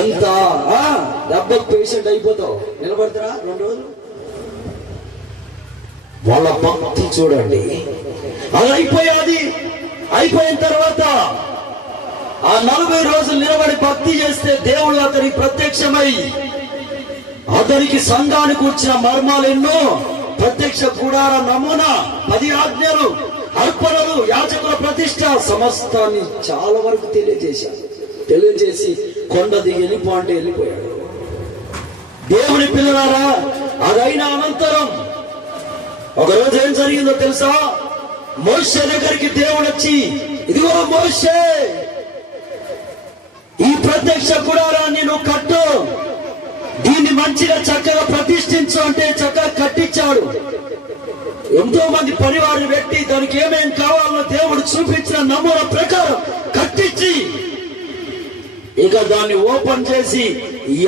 ఎంత దెబ్బకు పేషెంట్ అయిపోతావు. నిలబడతారా 2 రోజులు? వాళ్ళ భక్తి చూడండి. అది అయిపోయిన తర్వాత ఆ 40 రోజులు నిలబడి భక్తి చేస్తే దేవుడు అతనికి ప్రత్యక్షమై అతనికి సంఘానికి వచ్చిన మర్మాలు ఎన్నో, ప్రత్యక్ష గుడార నమూనా, 10 ఆజ్ఞలు, అర్పణలు, యాజకుల ప్రతిష్ట సమస్తాన్ని చాలా వరకు తెలియజేసి కొండ దిగి వెళ్ళిపోయాడు. దేవుని పిల్లలారా, అదైన అనంతరం ఒకరోజు ఏం జరిగిందో తెలుసా? మోషే దగ్గరికి దేవుడు వచ్చి, ఇదిగో మోషే, ఈ ప్రత్యక్ష గుడారాన్ని నువ్వు కట్టు, దీన్ని మంచిగా చక్కగా ప్రతిష్ఠించు అంటే చక్కగా కట్టించాడు. ఎంతో మంది పరివారం పెట్టి దానికి ఏమేం కావాలో దేవుడు చూపించిన నమూనా ప్రకారం కట్టించి, ఇక దాన్ని ఓపెన్ చేసి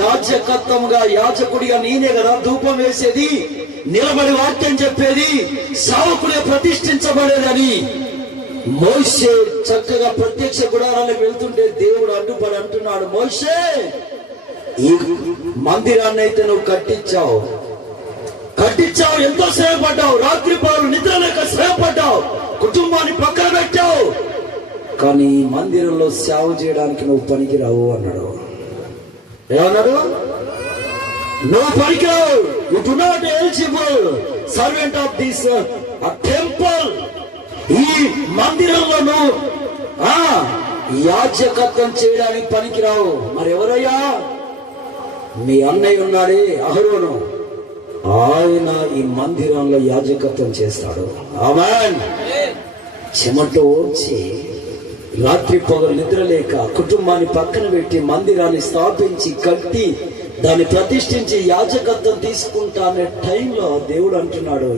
యాజకత్వంగా, యాజకుడిగా నేనే కదా ధూపం వేసేది, నిలబడి వాక్యం చెప్పేది, సావకుడిగా ప్రతిష్ఠించబడేదని మోషే చక్కగా ప్రత్యక్ష గుడారాలకు వెళ్తుంటే దేవుడు అడ్డుపడి అంటున్నాడు, మోషే, ఈ మందిరాన్ని అయితే నువ్వు కట్టించావు, ఎంతో శ్రమపడ్డావు, రాత్రి పాలు నిద్ర లేక శ్రమపడ్డావు, కుటుంబాన్ని పక్కన పెట్టావు, కానీ ఈ మందిరంలో సేవ చేయడానికి నువ్వు పనికిరావు అన్నాడు. ఏమన్నాడు? నువ్వు పనికిరావు, you do not eligible servant of this temple. ఈ మందిరంలో నువ్వు యాజకత్వం చేయడానికి పనికిరావు. మరి ఎవరయ్యా? మీ అన్నయ్య ఉన్నాడే అహరోను, ఆయన ఈ మందిరంలో యాజకత్వం చేస్తాడు. ఆమేన్. చెమట వచ్చి రాత్రి పగలు నిద్రలేక కుటుంబాన్ని పక్కన పెట్టి మందిరాన్ని స్థాపించి కట్టి దాన్ని ప్రతిష్ఠించి యాజకత్వం తీసుకుంటా అనే టైంలో దేవుడు అంటున్నాడు,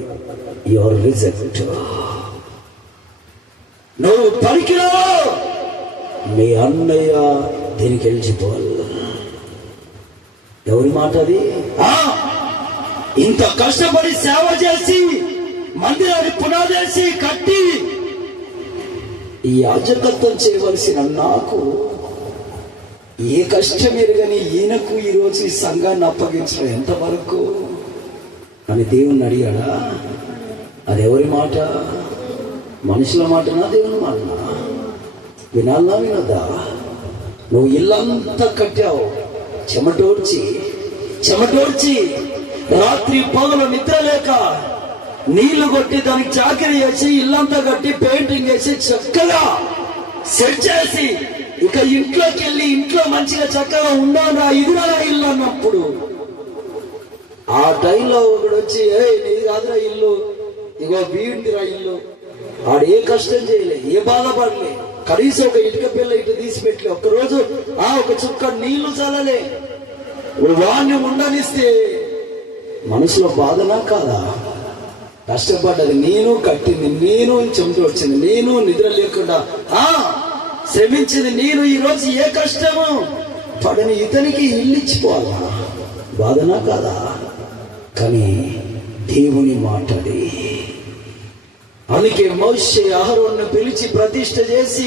యువర్ రిజెక్ట్, నువ్వు పనికిరావు, మీ అన్నయ్య దీనికి ఎలిజిబుల్. ఎవరి మాట అది? ఇంత కష్టపడి సేవ చేసి మందిరాన్ని పునాదేసి కట్టి ఈ యాజకత్వం చేయవలసిన నాకు ఏ కష్టం ఎరగని ఈయనకు ఈరోజు ఈ సంఘాన్ని అప్పగించడం ఎంతవరకు అని దేవుణ్ణి అడిగాడా? అది ఎవరి మాట? మనుషుల మాటనా, దేవుని మాటనా? వినాలా వినదా? నువ్వు ఇల్లంతా కట్టావు, చెమటోడ్చి రాత్రి పగలు నిద్ర లేక నీళ్లు కొట్టి దానికి చాకరీ చేసి ఇల్లంతా కట్టి పెయింటింగ్ వేసి చక్కగా సెట్ చేసి ఇక ఇంట్లోకి వెళ్ళి ఇంట్లో మంచిగా చక్కగా ఉండాలా, ఇదిరా ఇల్లు అన్నప్పుడు ఆ టైంలో ఒకడు వచ్చి, నీది కాదురా ఇల్లు, ఇగో వీడిందిరా ఇల్లు. ఆడు ఏ కష్టం చేయలే, ఏ బాధపడలే, కనీసం ఒక ఇటుక పిల్ల ఇటు తీసి పెట్టలే, ఒక్కరోజు ఒక చుక్క నీళ్లు చల్లలే. వాణ్ణి ఉండనిస్తే మనసులో బాధనా కాదా? కష్టపడ్డది నేను, కట్టింది నేను, చెమట వచ్చింది నేను, నిద్ర లేకుండా శ్రమించింది నేను. ఈరోజు ఏ కష్టము పడని ఇతనికి ఇల్లు ఇచ్చిపోవాలా? బాధనా కాదా? కానీ దేవుని మాటది. అందుకే మోషే అహరోను పిలిచి ప్రతిష్ఠ చేసి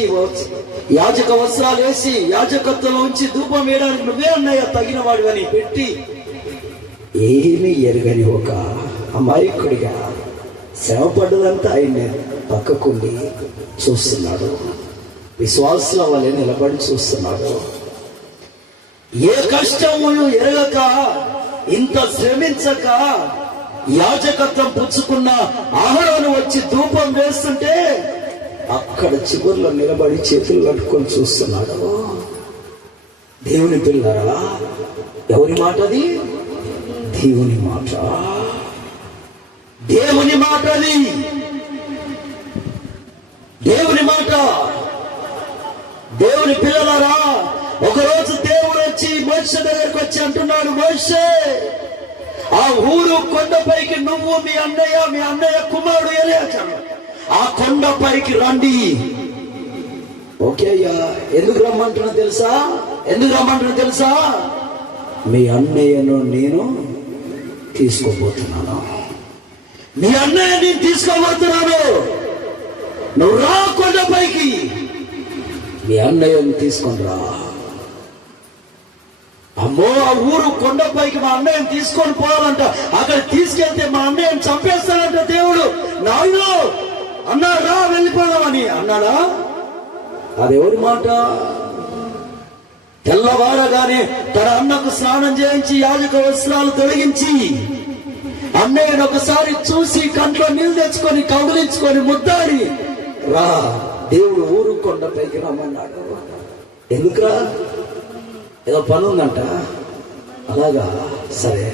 యాజక వస్త్రాలు వేసి యాజకత్వంలో ఉంచి ధూపం వేయడానికి నువ్వే అన్నయ్య తగిన వాడివని పెట్టి ఏమీ ఎరగని ఒక అమాయకుడిగా శ్రమపడ్డదంతా ఆయన్ని పక్కకుండి చూస్తున్నాడు. విశ్వాసుల వలె నిలబడి చూస్తున్నాడు. ఏ కష్టము ఎరగక, ఇంత శ్రమించక యాజకత్వం పుచ్చుకున్న అహరోను వచ్చి ధూపం వేస్తుంటే అక్కడ చివరిలో నిలబడి చేతులు కట్టుకొని చూస్తున్నాడు. దేవుని పిల్లరా, ఎవరి మాట అది? దేవుని మాట. దేవుని మాట అది, దేవుని మాట. దేవుని పిల్లలారా, ఒకరోజు దేవుడు మోషే దగ్గరకు వచ్చి అంటున్నాడు, మోషే ఆ ఊరు కొండపైకి నువ్వు మీ అన్నయ్య కుమారుడు ఎలియాజరు ఆ కొండపైకి రండి. ఓకే అయ్యా, ఎందుకు రమ్మంటున్నా తెలుసా? మీ అన్నయ్యను నేను తీసుకోబోతున్నాను. నువ్వు రా కొండపైకి, మీ అన్నయ్యను తీసుకొని రా. అమ్మో, ఆ ఊరు కొండపైకి మా అన్నయ్యను తీసుకొని పోవాలంట. అక్కడ తీసుకెళ్తే మా అన్నయ్యను చంపేస్తాడంట దేవుడు. నాయనో అన్నాడా వెళ్ళిపోదామని అన్నాడా? అదెవరి మాట? తెల్లవారగానే తన అన్నకు స్నానం చేయించి యాజక వస్త్రాలు తొలగించి అన్నయ్యను ఒకసారి చూసి కంట్లో నీళ్ళు తెచ్చుకొని కౌగిలించుకొని ముద్దాడి, రా దేవుడు ఊరు కొండపైకి రమ్మన్నాడు. ఎందుకురా? ఏదో పని ఉందంట. అలాగా, సరే.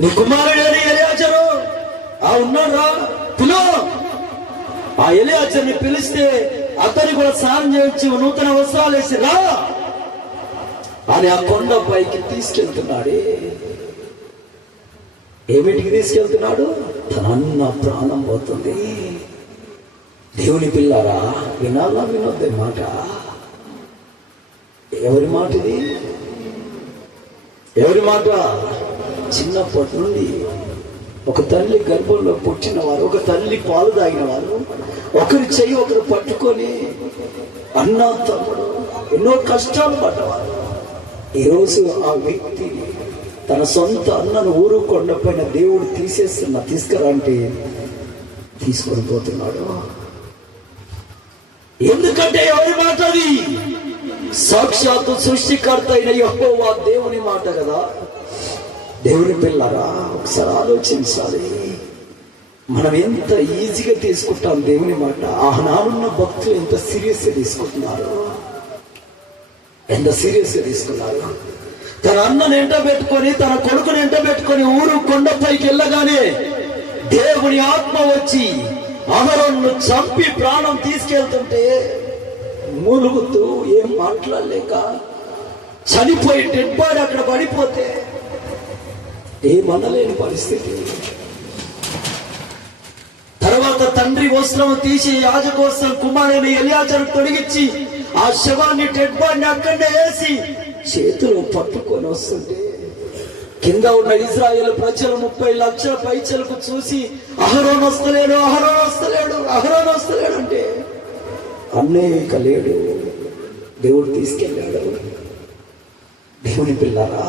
నీ కుమారుడేని ఎలియాజరు ఉన్నాడా? పిలో. ఆ ఎలియాజర్ని పిలిస్తే అతని కూడా స్నానం చేయించి నూతన వస్త్రాలు వేసి రా అని ఆ కొండపైకి తీసుకెళ్తున్నాడే. ఏమిటికి తీసుకెళ్తున్నాడు? తన అన్న ప్రాణం పోతుంది. దేవుని పిల్లారా, వినాలా వినొద్దే మాట? ఎవరి మాట ఇది? ఎవరి మాట? చిన్నప్పటి నుండి ఒక తల్లి గర్భంలో పుట్టిన వారు, ఒక తల్లి పాలు తాగిన వారు, ఒకరి చెయ్యి ఒకరు పట్టుకొని అన్న తమ్ముడు ఎన్నో కష్టాలు పడ్డవారు. ఈరోజు ఆ వ్యక్తి తన సొంత అన్నను ఊరు కొండపైన దేవుడు తీసుకురా అంటే తీసుకొని పోతున్నాడు. ఎందుకంటే ఎవరి మాట అది? సాక్షాత్తు సృష్టికర్త అయిన యెహోవా దేవుని మాట కదా. దేవుని పిల్లరా, ఒకసారి ఆలోచించాలి. మనం ఎంత ఈజీగా తీసుకుంటాం దేవుని మాట. ఆనాడున్న భక్తులు ఎంత సీరియస్గా తీసుకుంటున్నారు. తన అన్నను ఎంట పెట్టుకొని, తన కొడుకుని ఎంట పెట్టుకొని ఊరు కొండపైకి వెళ్ళగానే దేవుని ఆత్మ వచ్చి అహరోనును చంపి ప్రాణం తీసుకెళ్తుంటే మూలుగుతూ ఏం మాట్లాడలేక చనిపోయి డెడ్ బాడీ అక్కడ పడిపోతే ఏమనలేని పరిస్థితి. తర్వాత తండ్రి వస్త్రం తీసి యాజక వస్త్రం కుమారుని ఎలియాజరు తొడిగించి ఆ శవాన్ని డెడ్ బాడీని అక్కడే వేసి చేతులు పట్టుకొని వస్తుంటే కింద ఉన్న ఇజ్రాయేల్ ప్రజలు 30 లక్షల పైచలకు చూసి అహరోను వస్తలేడు అంటే అన్నయ్య లేడు, దేవుడు తీసుకెళ్ళాడు. దేవుని పిల్లరా,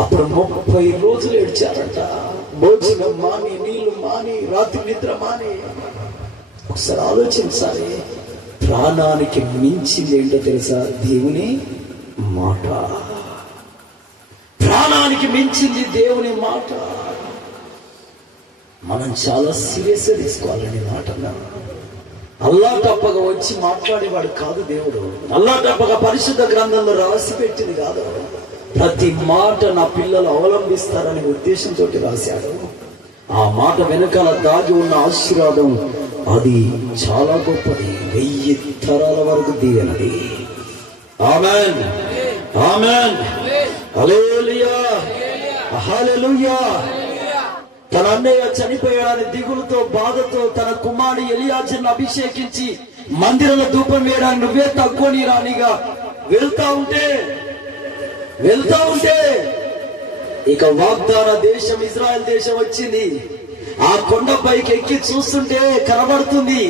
అప్పుడు 30 రోజులు ఏడ్చారంట. భోజనం మాని, నీళ్లు మాని, రాత్రి నిద్ర మాని. ఒకసారి ఆలోచించాలి. ప్రాణానికి మించింది ఏంటో తెలుసా? దేవుని మాట. ప్రాణానికి మించింది దేవుని మాట. మనం చాలా సీరియస్గా తీసుకోవాలని మాట. అల్లా తప్పగా వచ్చి మాట్లాడేవాడు కాదు దేవుడు. అల్లా తప్పగా పరిశుద్ధ గ్రంథంలో రాసి పెట్టింది కాదు. ప్రతి మాట నా పిల్లలు అవలంబిస్తారనే ఉద్దేశంతో రాశాడు. ఆ మాట వెనకాల దాగి ఉన్న ఆశీర్వాదం అది చాలా గొప్పది. 1000 తరాల వరకు దీవెనది. ఆమేన్, ఆమేన్, హల్లెలూయా, హల్లెలూయా. తన అన్నయ్య చనిపోయాడని దిగులుతో, బాధతో తన కుమారుడు ఎలియాజరును అభిషేకించి మందిరంలో ధూపం వేయడానికి నువ్వే తక్కువని రానిగా వెళ్తా ఉంటే ఇక వాగ్దాన దేశం ఇజ్రాయెల్ దేశం వచ్చింది. ఆ కొండపైకి ఎక్కి చూస్తుంటే కనబడుతుంది.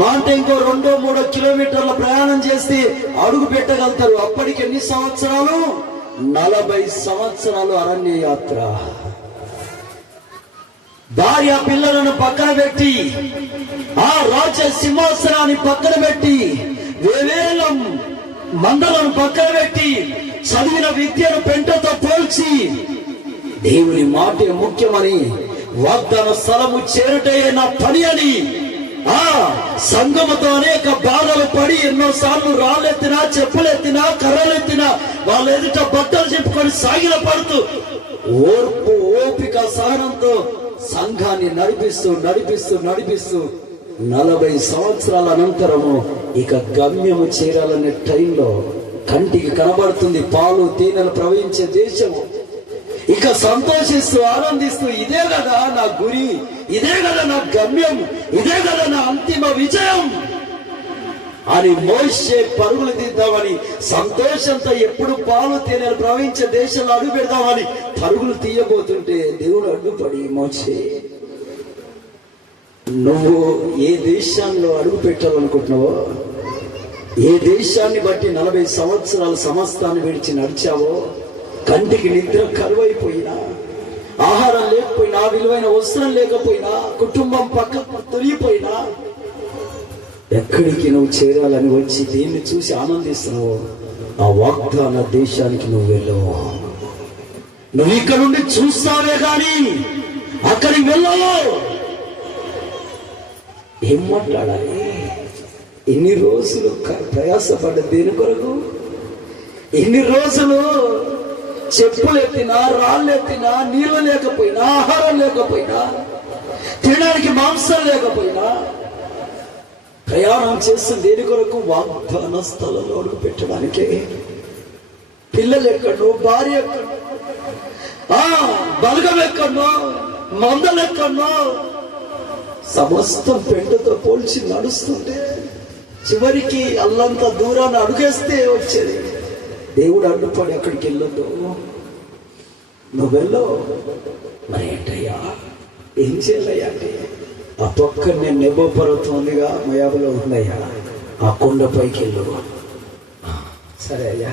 మాట ఇంకో 2-3 కిలోమీటర్ల ప్రయాణం చేసి అడుగు పెట్టగలుగుతారు. అప్పటికి ఎన్ని సంవత్సరాలు? 40 సంవత్సరాలు అరణ్య యాత్ర. భార్య పిల్లలను పక్కన పెట్టి, ఆ రాజ్య సింహాసనాన్ని పక్కన పెట్టి, వేవేల మందలను పక్కన పెట్టి, చదివిన విద్యను పెంటతో పోల్చి దేవుని మాట ముఖ్యమని, వాగ్దాన స్థలము చేరుటే నా పని అని ఆ సంఘముతో అనేక బాధలు పడి ఎన్నోసార్లు రాళ్ళెత్తినా, చెప్పులెత్తినా, కర్రలెత్తినా, వాళ్ళ ఎదుట బట్టలు చెప్పుకొని సాగిల పడుతూ ఓర్పు, ఓపిక, సహనంతో సంఘాన్ని నడిపిస్తూ 40 సంవత్సరాల అనంతరము ఇక గమ్యము చేరాలనే టైంలో కంటికి కనబడుతుంది, పాలు తేనెలు ప్రవహించే దేశము. ఇక సంతోషిస్తూ ఆనందిస్తూ ఇదే కదా నా గురి, ఇదే కదా నా గమ్యం, ఇదే కదా నా అంతిమ విజయం అని మోషే పరుగులు తీద్దామని, సంతోషంతో ఎప్పుడు పాలు తేనెలు ప్రవహించే దేశంలో అడుగు పెడదామని పరుగులు తీయబోతుంటే దేవుడు అడ్డుపడి, మోషే నువ్వు ఏ దేశాల్లో అడుగు పెట్టాలనుకుంటున్నావో, ఏ దేశాన్ని బట్టి 40 సంవత్సరాల సమస్తాన్ని విడిచి నడిచావో, కంటికి నిద్ర కరువైపోయినా, ఆహారం లేకపోయినా, విలువైన వస్త్రం లేకపోయినా, కుటుంబం పక్కకు తొలిగిపోయినా, ఎక్కడికి నువ్వు చేరాలని వచ్చి దీన్ని చూసి ఆనందిస్తున్నావు, ఆ వాగ్దాన దేశానికి నువ్వు వెళ్ళవు. నువ్వు ఇక్కడ నుండి చూస్తావే కానీ అక్కడికి వెళ్ళవు. ఏం మాట్లాడాలి? ఎన్ని రోజులు ప్రయాసపడ్డ దేని కొరకు? ఎన్ని రోజులు చెప్పులు ఎత్తినా, రాళ్ళు ఎత్తినా, నీళ్లు లేకపోయినా, ఆహారం లేకపోయినా, తినడానికి మాంసం లేకపోయినా ప్రయాణం చేస్తుంది దేని కొరకు? వాగ్దాన స్థలంలో అడుగు పెట్టడానికే. పిల్లలు ఎక్కడో, భార్య ఎక్కడో, బలగం ఎక్కడో, మందలు ఎక్కడో, సమస్తం పెంటతో పోల్చి నడుస్తుంటే చివరికి అల్లంత దూరాన్ని అడుగేస్తే వచ్చేది. దేవుడు అడ్డుపడి అక్కడికి వెళ్ళొద్దు, నువ్వు వెళ్ళవు. మరి ఏంటయ్యా, ఏం చేయాలయ్యా అంటే, ఆ పక్క నేను నెబో పర్వతం ఉందిగా, మయాబులో ఉందయ్యా, ఆ కొండపైకి వెళ్ళు. సరే అయ్యా,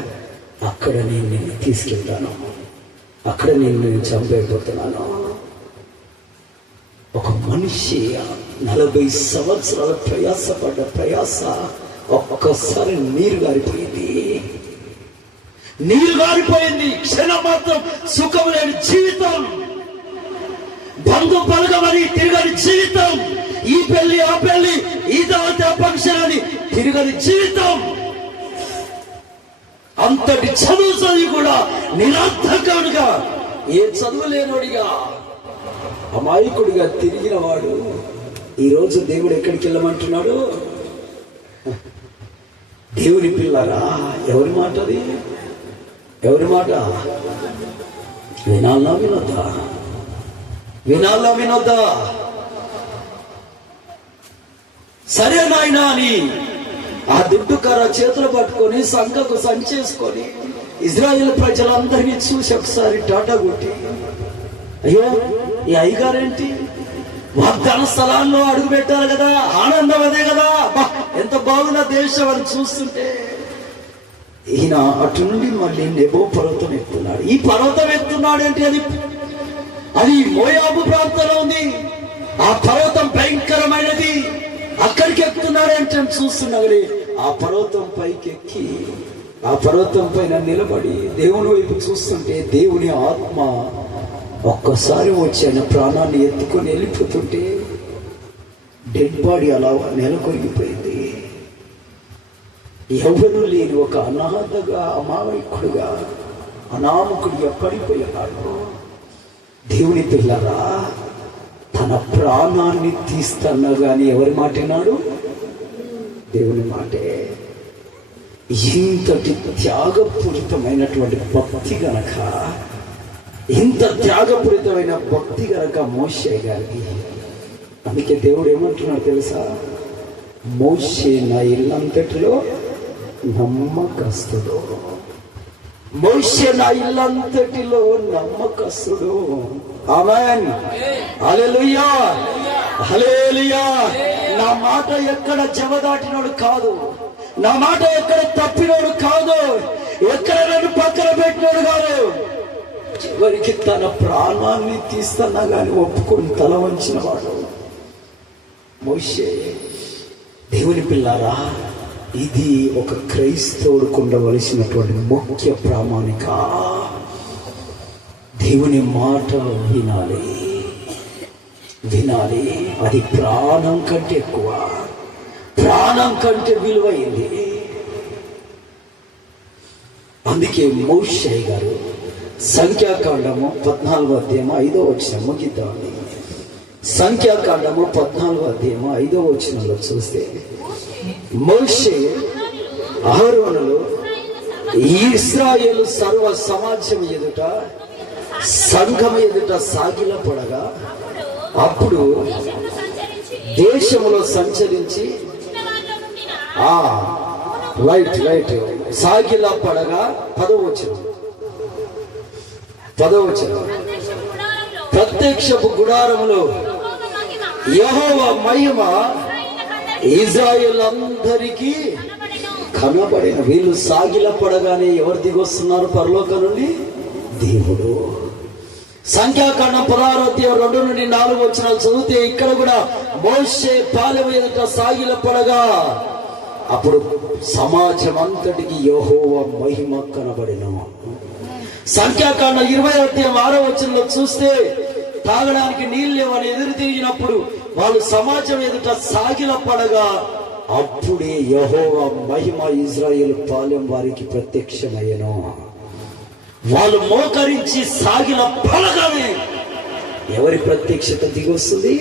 అక్కడ నేను నిన్ను తీసుకెళ్తాను, అక్కడ నేను చంపైపోతున్నాను. ఒక మనిషి 40 సంవత్సరాల ప్రయాసపడ్డ ప్రయాస ఒక్కసారి నీరు గారిపోయింది. నీరు గారిపోయింది. క్షణం మాత్రం సుఖం లేని జీవితం, బంధు పలకమని తిరగని జీవితం, ఈ పెళ్లి ఆ పెళ్లి, ఈ దావత ఫంక్షన్ అని తిరగని జీవితం, అంతటి చదువు కూడా నిరర్థకుడిగా, ఏ చదువు లేనోడిగా, అమాయకుడిగా తిరిగిన వాడు ఈరోజు దేవుడు ఎక్కడికి వెళ్ళమంటున్నాడు? దేవుని పిల్లరా, ఎవరి మాట అది? ఎవరి మాట? వినాలా వినొద్దా? వినాలా వినొద్దా? సరే నాయనా అని ఆ దుడ్డుకర్ర చేతులు పట్టుకొని సంఘకు సంచేసుకొని ఇజ్రాయేల్ ప్రజలందరినీ చూసి ఒకసారి టాటా కొట్టి, అయ్యో ఈ అయ్యగారేంటి వాగ్దాన స్థలాల్లో అడుగు పెట్టారు కదా, ఆనందం అదే కదా, ఎంత బాగున్న దేశం అని చూస్తుంటే, ఈయన అటు నుండి మళ్ళీ నెబో పర్వతం ఎక్కుతున్నాడు. ఈ పర్వతం ఎక్కుతున్నాడు అంటే అది మోయాబు ప్రాంతంలో ఉంది. ఆ పర్వతం భయంకరమైనది, అక్కడికి ఎక్కుతున్నాడు అంటే చూస్తున్నాడు. ఆ పర్వతం పైకి ఎక్కి ఆ పర్వతం పైన నిలబడి దేవుని వైపు చూస్తుంటే, దేవుని ఆత్మ ఒక్కసారి వచ్చి ఆయన ప్రాణాన్ని ఎత్తుకొని వెళ్ళిపోతుంటే డెడ్ బాడీ అలా నెలకొరిగిపోయింది. ఎవరు లేని ఒక అనాథగా, అమాయకుడుగా, అనామకుడిగా పడిపోయాడు. దేవుని పిల్లరా, తన ప్రాణాన్ని తీస్తున్నా గాని ఎవరి మాట విన్నాడు? దేవుని మాటే. ఇంతటి త్యాగపూరితమైనటువంటి భక్తి గనక, ఇంత త్యాగపూరితమైన భక్తి గనక మోషే గారికి, అందుకే దేవుడు ఏమంటున్నాడు తెలుసా? మోషే నా ఇల్లంతటిలో నమ్మకస్తుడు. మోషే నా ఇల్లంతటిలో నమ్మకస్తుడు. ఆమేన్, హల్లెలూయా, హల్లెలూయా. నా మాట ఎక్కడ జవదాటినోడు కాదు, నా మాట ఎక్కడ తప్పినోడు కాదు, ఎక్కడ నన్ను పక్కన పెట్టినోడు కాదు. చివరికి తన ప్రాణాన్ని తీస్తున్నా గాని ఒప్పుకొని తల వంచిన వాడు మోషే. దేవుని పిల్లారా, ఇది ఒక క్రైస్తవుడికి ఉండవలసినటువంటి ముఖ్య ప్రామాణిక. దేవుని మాట వినాలి, వినాలి. అది ప్రాణం కంటే ఎక్కువ, ప్రాణం కంటే విలువైంది. అందుకే మోషే గారు సంఖ్యాకాండము 14వ అధ్యాయం 5వ వచనం ముగిద్దామని. సంఖ్యాకాండము 14వ అధ్యాయం 5వ వచనంలో చూస్తే, మోషే అహరోనులు ఇశ్రాయేలు సర్వ సమాజం ఎదుట సంఘం ఎదుట సాగిలపడగా అప్పుడు దేశములో సంచరించి రైట్ సాగిలపడగా పదవచనం ప్రత్యక్షపు గుడారములో యెహోవా మహిమ ఇశ్రాయేలు అందరికీ కనబడిన. వీళ్ళు సాగిలపడగానే ఎవరు దిగొస్తున్నారు పరలోకం నుండి? దేవుడు. సంఖ్యాకాండం 16:2-4 చదివితే ఇక్కడ కూడా మోషే పాలెం ఎదుట సాగిలపడగా అప్పుడు సమాజం అంతటికి యెహోవా మహిమ కనబడిన. సంఖ్యాకాండం 20:6 చూస్తే తాగడానికి నీళ్ళు లేవని ఎదురు తిరిగినప్పుడు వాళ్ళు సమాజం ఎదుట సాగిలపడగా అప్పుడే యెహోవా మహిమ ఇశ్రాయేలు పాలెం వారికి ప్రత్యక్షమయ్యను. వాళ్ళు మోకరించి సాగిలపడగానే ఎవరి ప్రత్యక్షత దిగొస్తుంది?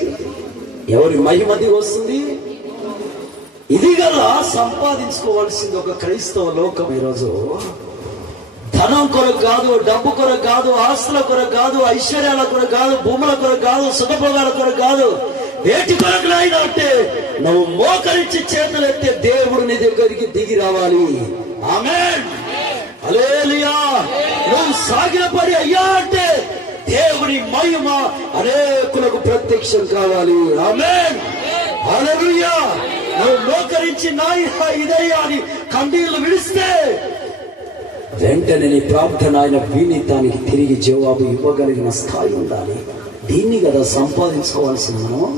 ఎవరి మహిమ దిగొస్తుంది? ఇది కదా సంపాదించుకోవాల్సింది ఒక క్రైస్తవ లోకం. ఈరోజు ధనం కొరకు కాదు, డబ్బు కొరకు కాదు, ఆస్తుల కొరకు కాదు, ఐశ్వర్యాల కొరకు కాదు, భూముల కొరకు కాదు, సుఖభోగాల కొరకు కాదు, వేటి కొరకు నాయన అంటే నువ్వు మోకరించి చేతులెత్తే దేవుడు నీ దగ్గరికి దిగి రావాలి. ఆమేన్, హల్లెలూయా. నువ్వు సాగిలపడి అయ్యా అంటే దేవుని మహిమ అనేకులకు ప్రత్యక్షం కావాలి. ఆమేన్, హల్లెలూయా. నువ్వు మోకరించి నాయనా ఇదయ్యా అని కండీలు విడిస్తే వెంటనే నీ ప్రార్థన ఆయన విని దానికి తిరిగి జవాబు ఇవ్వగలిగిన స్థాయి ఉండాలి. దీన్ని కదా సంపాదించుకోవాల్సిన మనం.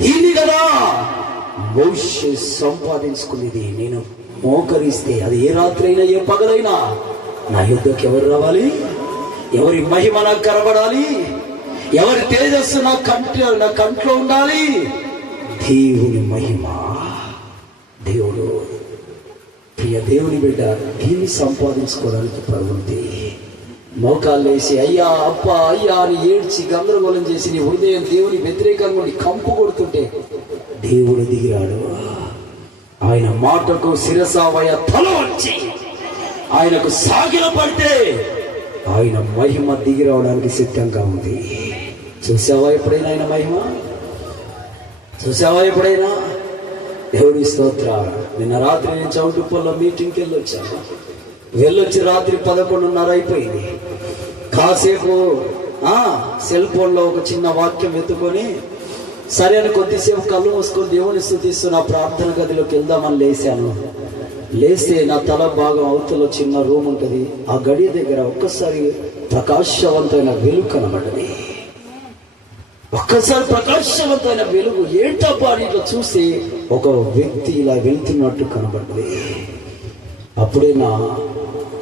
దీన్ని కదా మోషే సంపాదించుకునేది. నేను మోకరిస్తే అది ఏ రాత్రి అయినా ఏ పగలైనా నా యుద్ధకి ఎవరు రావాలి? ఎవరి మహిమ నాకు కనబడాలి? ఎవరి తేజస్సు నా కంట్లో ఉండాలి? దేవుని మహిమ. దేవుడు ప్రియ దేవుని బిడ్డ దీన్ని సంపాదించుకోవడానికి పరుగుంది. మోకాళ్ళు వేసి అయ్యా అప్ప అయ్యా అని ఏడ్చి గందరగోళం చేసి నీ హృదయం దేవుని వ్యతిరేకంగా కంపు కొడుతుంటే దేవుడు దిగిరాడు. ఆయన మాటకు శిరసావయ తల వచ్చి ఆయనకు సాగిల పడితే ఆయన మహిమ దిగి రావడానికి సిద్ధంగా ఉంది. చూసావా ఎప్పుడైనా ఆయన మహిమ? చూసావా ఎప్పుడైనా? దేవుడి స్తోత్ర. నిన్న రాత్రి నేను చౌటుప్పల్లో మీటింగ్కి వెళ్ళొచ్చి రాత్రి 11:30 అయిపోయింది. కాసేపు సెల్ ఫోన్లో ఒక చిన్న వాక్యం ఎత్తుకొని సరే అని కొద్దిసేపు కళ్ళు మూసుకొని దేవుని స్తుతిస్తున్న ప్రార్థన గదిలోకి వెళ్దామని లేచాను. లేస్తే నా తల భాగం అవతల చిన్న రూమ్ ఉంటుంది. ఆ గడి దగ్గర ఒక్కసారి ప్రకాశవంతమైన వెలుగు కనబడ్డది. ఒక్కసారి ప్రకాశవంతమైన వెలుగు. ఏంటబ్బా అని ఇట్లా చూసి ఒక వ్యక్తి ఇలా వెళ్తున్నట్టు కనబడ్డది. అప్పుడే నా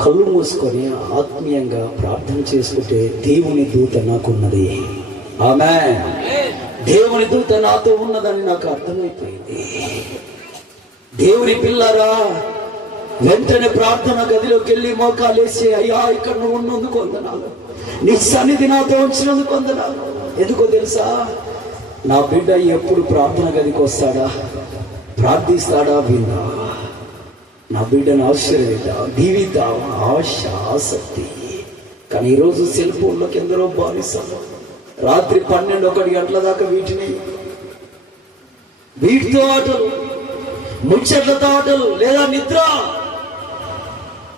కళ్ళు మూసుకొని ఆత్మీయంగా ప్రార్థన చేసుకుంటే దేవుని దూత నాకున్నది. ఆమేన్. దేవుని దూత నాతో ఉన్నదని నాకు అర్థమైపోయింది. దేవుని పిల్లరా, వెంటనే ప్రార్థన గదిలోకి వెళ్ళి మోకాలేసి అయ్యా ఇక్కడ నువ్వు ఉన్నందుకు వందనాలు, నీ సన్నిధి నాతో ఉంచినందుకు వందనాలు. ఎందుకో తెలుసా? నా బిడ్డ ఎప్పుడు ప్రార్థన గదికి వస్తాడా, ప్రార్థిస్తాడా, విన్నా నా బిడ్డను ఆశ్చర్యత దీవిత ఆశ ఆసక్తి. కానీ ఈరోజు సెల్ ఫోన్లోకి ఎందరో బానిసలు. రాత్రి 12-1 గంటల దాకా వీటితో ఆటలు, ముచ్చట్లతో ఆటలు, లేదా నిద్ర.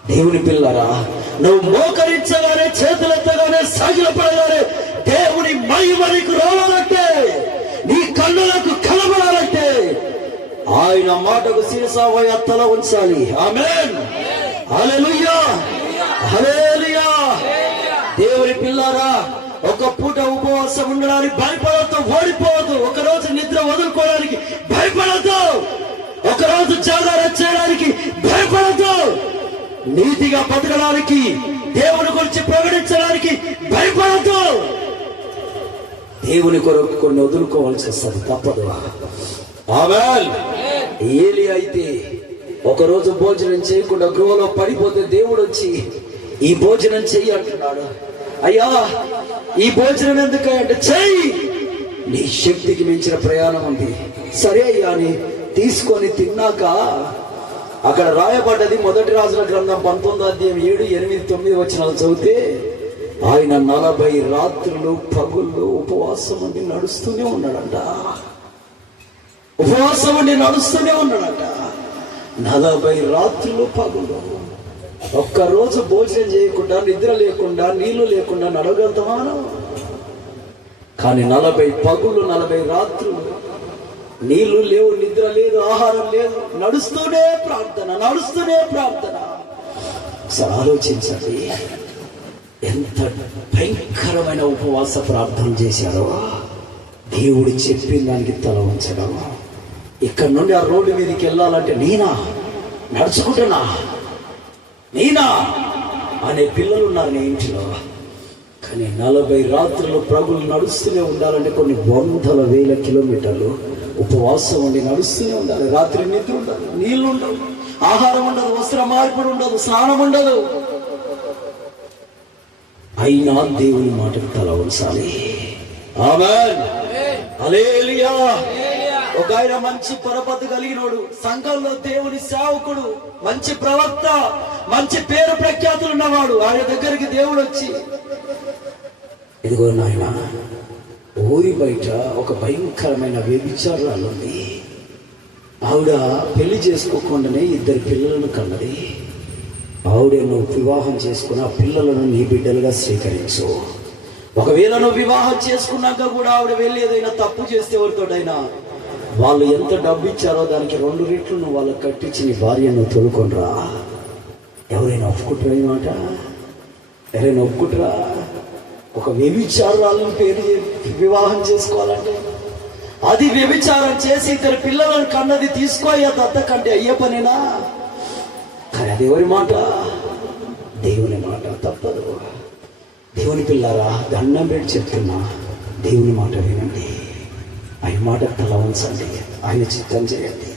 దేవుని పిల్లరా, నువ్వు మోకరించగానే, చేతులెత్తగానే, సాగిలపడగానే దేవుని మహిమ నీకు రావాలంటే, నీ కన్నులకు కనబడాలంటే ఆయన మాటకు శిరసావయ తల ఉంచాలి. ఆమేన్, హల్లెలూయా, హల్లెలూయా. దేవుని పిల్లారా, ఒక పూట ఉపవాసం ఉండడానికి భయపడద్దు, ఓడిపోవద్దు. ఒకరోజు నిద్ర వదులుకోవడానికి భయపడద్దు, ఒకరోజు జాగారం చేయడానికి భయపడద్దు. నీతిగా బతకడానికి, దేవుని గురించి ప్రకటించడానికి భయపడద్దు. దేవుని కొరకు కొన్ని వదులుకోవాల్సి వస్తుంది, తప్పదు. ఆమేన్. ఏలి అయితే ఒకరోజు భోజనం చేయకుండా గృహలో పడిపోతే దేవుడు వచ్చి ఈ భోజనం చెయ్యి అంటున్నాడు. అయ్యా ఈ భోజనం ఎందుకంటే చెయ్యి, నీ శక్తికి మించిన ప్రయాణం ఉంది. సరే అయ్యా అని తీసుకొని తిన్నాక అక్కడ రాయబడ్డది మొదటి రాజుల గ్రంథం 19వ అధ్యాయం 7, 8, 9 వచనాలు చదివితే ఆయన 40 రాత్రులు పగుళ్ళు ఉపవాసం ఉండి నడుస్తూనే ఉన్నాడంట. ఉపవాసం ఉండి నడుస్తూనే ఉన్నాడంట. 40 రాత్రులు పగుళ్ళు. ఒక్కరోజు భోజనం చేయకుండా, నిద్ర లేకుండా, నీళ్లు లేకుండా నడగలుగుతామా? కానీ 40 పగుళ్ళు 40 రాత్రులు, నీళ్లు లేవు, నిద్ర లేదు, ఆహారం లేదు, నడుస్తూనే ప్రార్థన, నడుస్తూనే ప్రార్థన. ఒకసారి ఆలోచించండి, ఎంత భయంకరమైన ఉపవాస ప్రార్థన చేశారో. దేవుడు చెప్పిన దానికి తల ఉంచడం. ఇక్కడ నుండి ఆ రోడ్డు మీదకి వెళ్ళాలంటే నేనా నడుచుకుంటున్నా, నేనా అనే పిల్లలు ఉన్నారు నీ ఇంట్లో. కానీ 40 రాత్రులు ప్రభులు నడుస్తూనే ఉండాలంటే కొన్ని 100,000 కిలోమీటర్లు ఉపవాసం ఉండి నడుస్తూనే ఉండాలి. రాత్రి నిద్ర ఉండదు, నీళ్లు ఉండవు, ఆహారం ఉండదు, వస్త్ర మార్పుడు ఉండదు, స్నానం ఉండదు. అయినా దేవుని మాటకు తల ఉంచాలి. ఆమేన్, హల్లెలూయా. ఒక ఆయన మంచి పరపతి కలిగినోడు, సంఘంలో దేవుని సేవకుడు, మంచి ప్రవక్త, మంచి పేరు ప్రఖ్యాతులు ఉన్నవాడు. ఆయన దగ్గరికి దేవుడు వచ్చి, ఇదిగో నాయన, ఊరి బయట ఒక భయంకరమైన వ్యభిచారాలు ఉంది. ఆవిడ పెళ్లి చేసుకోకుండానే 2 పిల్లలను కన్నది. ఆవిడ నువ్వు వివాహం చేసుకుని ఆ పిల్లలను నీ బిడ్డలుగా స్వీకరించు. ఒకవేళ నువ్వు వివాహం చేసుకున్నాక కూడా ఆవిడ వెళ్ళి ఏదైనా తప్పు చేస్తే ఎవరితోటైనా, వాళ్ళు ఎంత డబ్బు ఇచ్చారో దానికి 2 రెట్లు నువ్వు వాళ్ళకి కట్టించి నీ భార్యను తోలుకొనిరా. ఎవరైనా ఒప్పుకుంటారా? ఈ మాట ఎవరైనా ఒప్పుకుంటారా? ఒక వ్యభిచారాలను పేరు వివాహం చేసుకోవాలంటే, అది వ్యభిచారం చేసి 2 పిల్లలను కన్నది తీసుకోయ్యా దత్తకంటే అయ్యే పనేనా? కానీ అది ఎవరి మాట? దేవుని మాట. తప్పదు. దేవుని పిల్లారా, దండం పెట్టి చెప్తున్నా, దేవుని మాట వినండి, ఆయన మాట తల ఉంచండి, ఆయన చిత్తం చేయండి.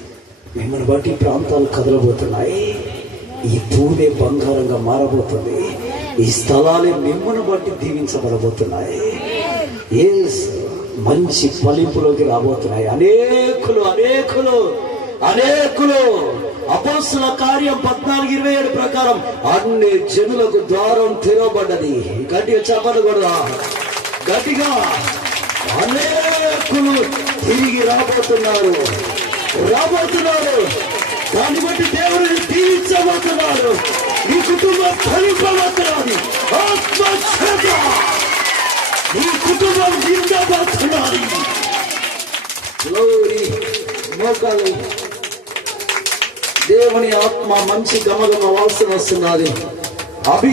మిమ్మల్ని బట్టి ప్రాంతాలు కదలబోతున్నాయి. ఈ భూమే బంగారంగా మారబోతుంది. ఈ స్థలాలే మిమ్మల్ని బట్టి దీవించబడబోతున్నాయి. మంచి ఫలింపులోకి రాబోతున్నాయి. అనేకులు అనేకులు అనేకులు అపోస్తుల కార్యం 14:27 ప్రకారం అన్ని జనులకు ద్వారం తెరవబడ్డది. గట్టిగా చెప్పండి కూడా, గట్టిగా. అనేకులు తిరిగి రాబోతున్నారు. దాన్ని బట్టి దేవుడిని దీవించబోతున్నారు. ఈ కుటుంబం ఫలింపబోతున్నది. ఆత్మచేత ఈ కుటుంబం నిండబోతున్నది. మోకాలు దేవుని ఆత్మ మంచి గమగమ వాసన వస్తున్నది.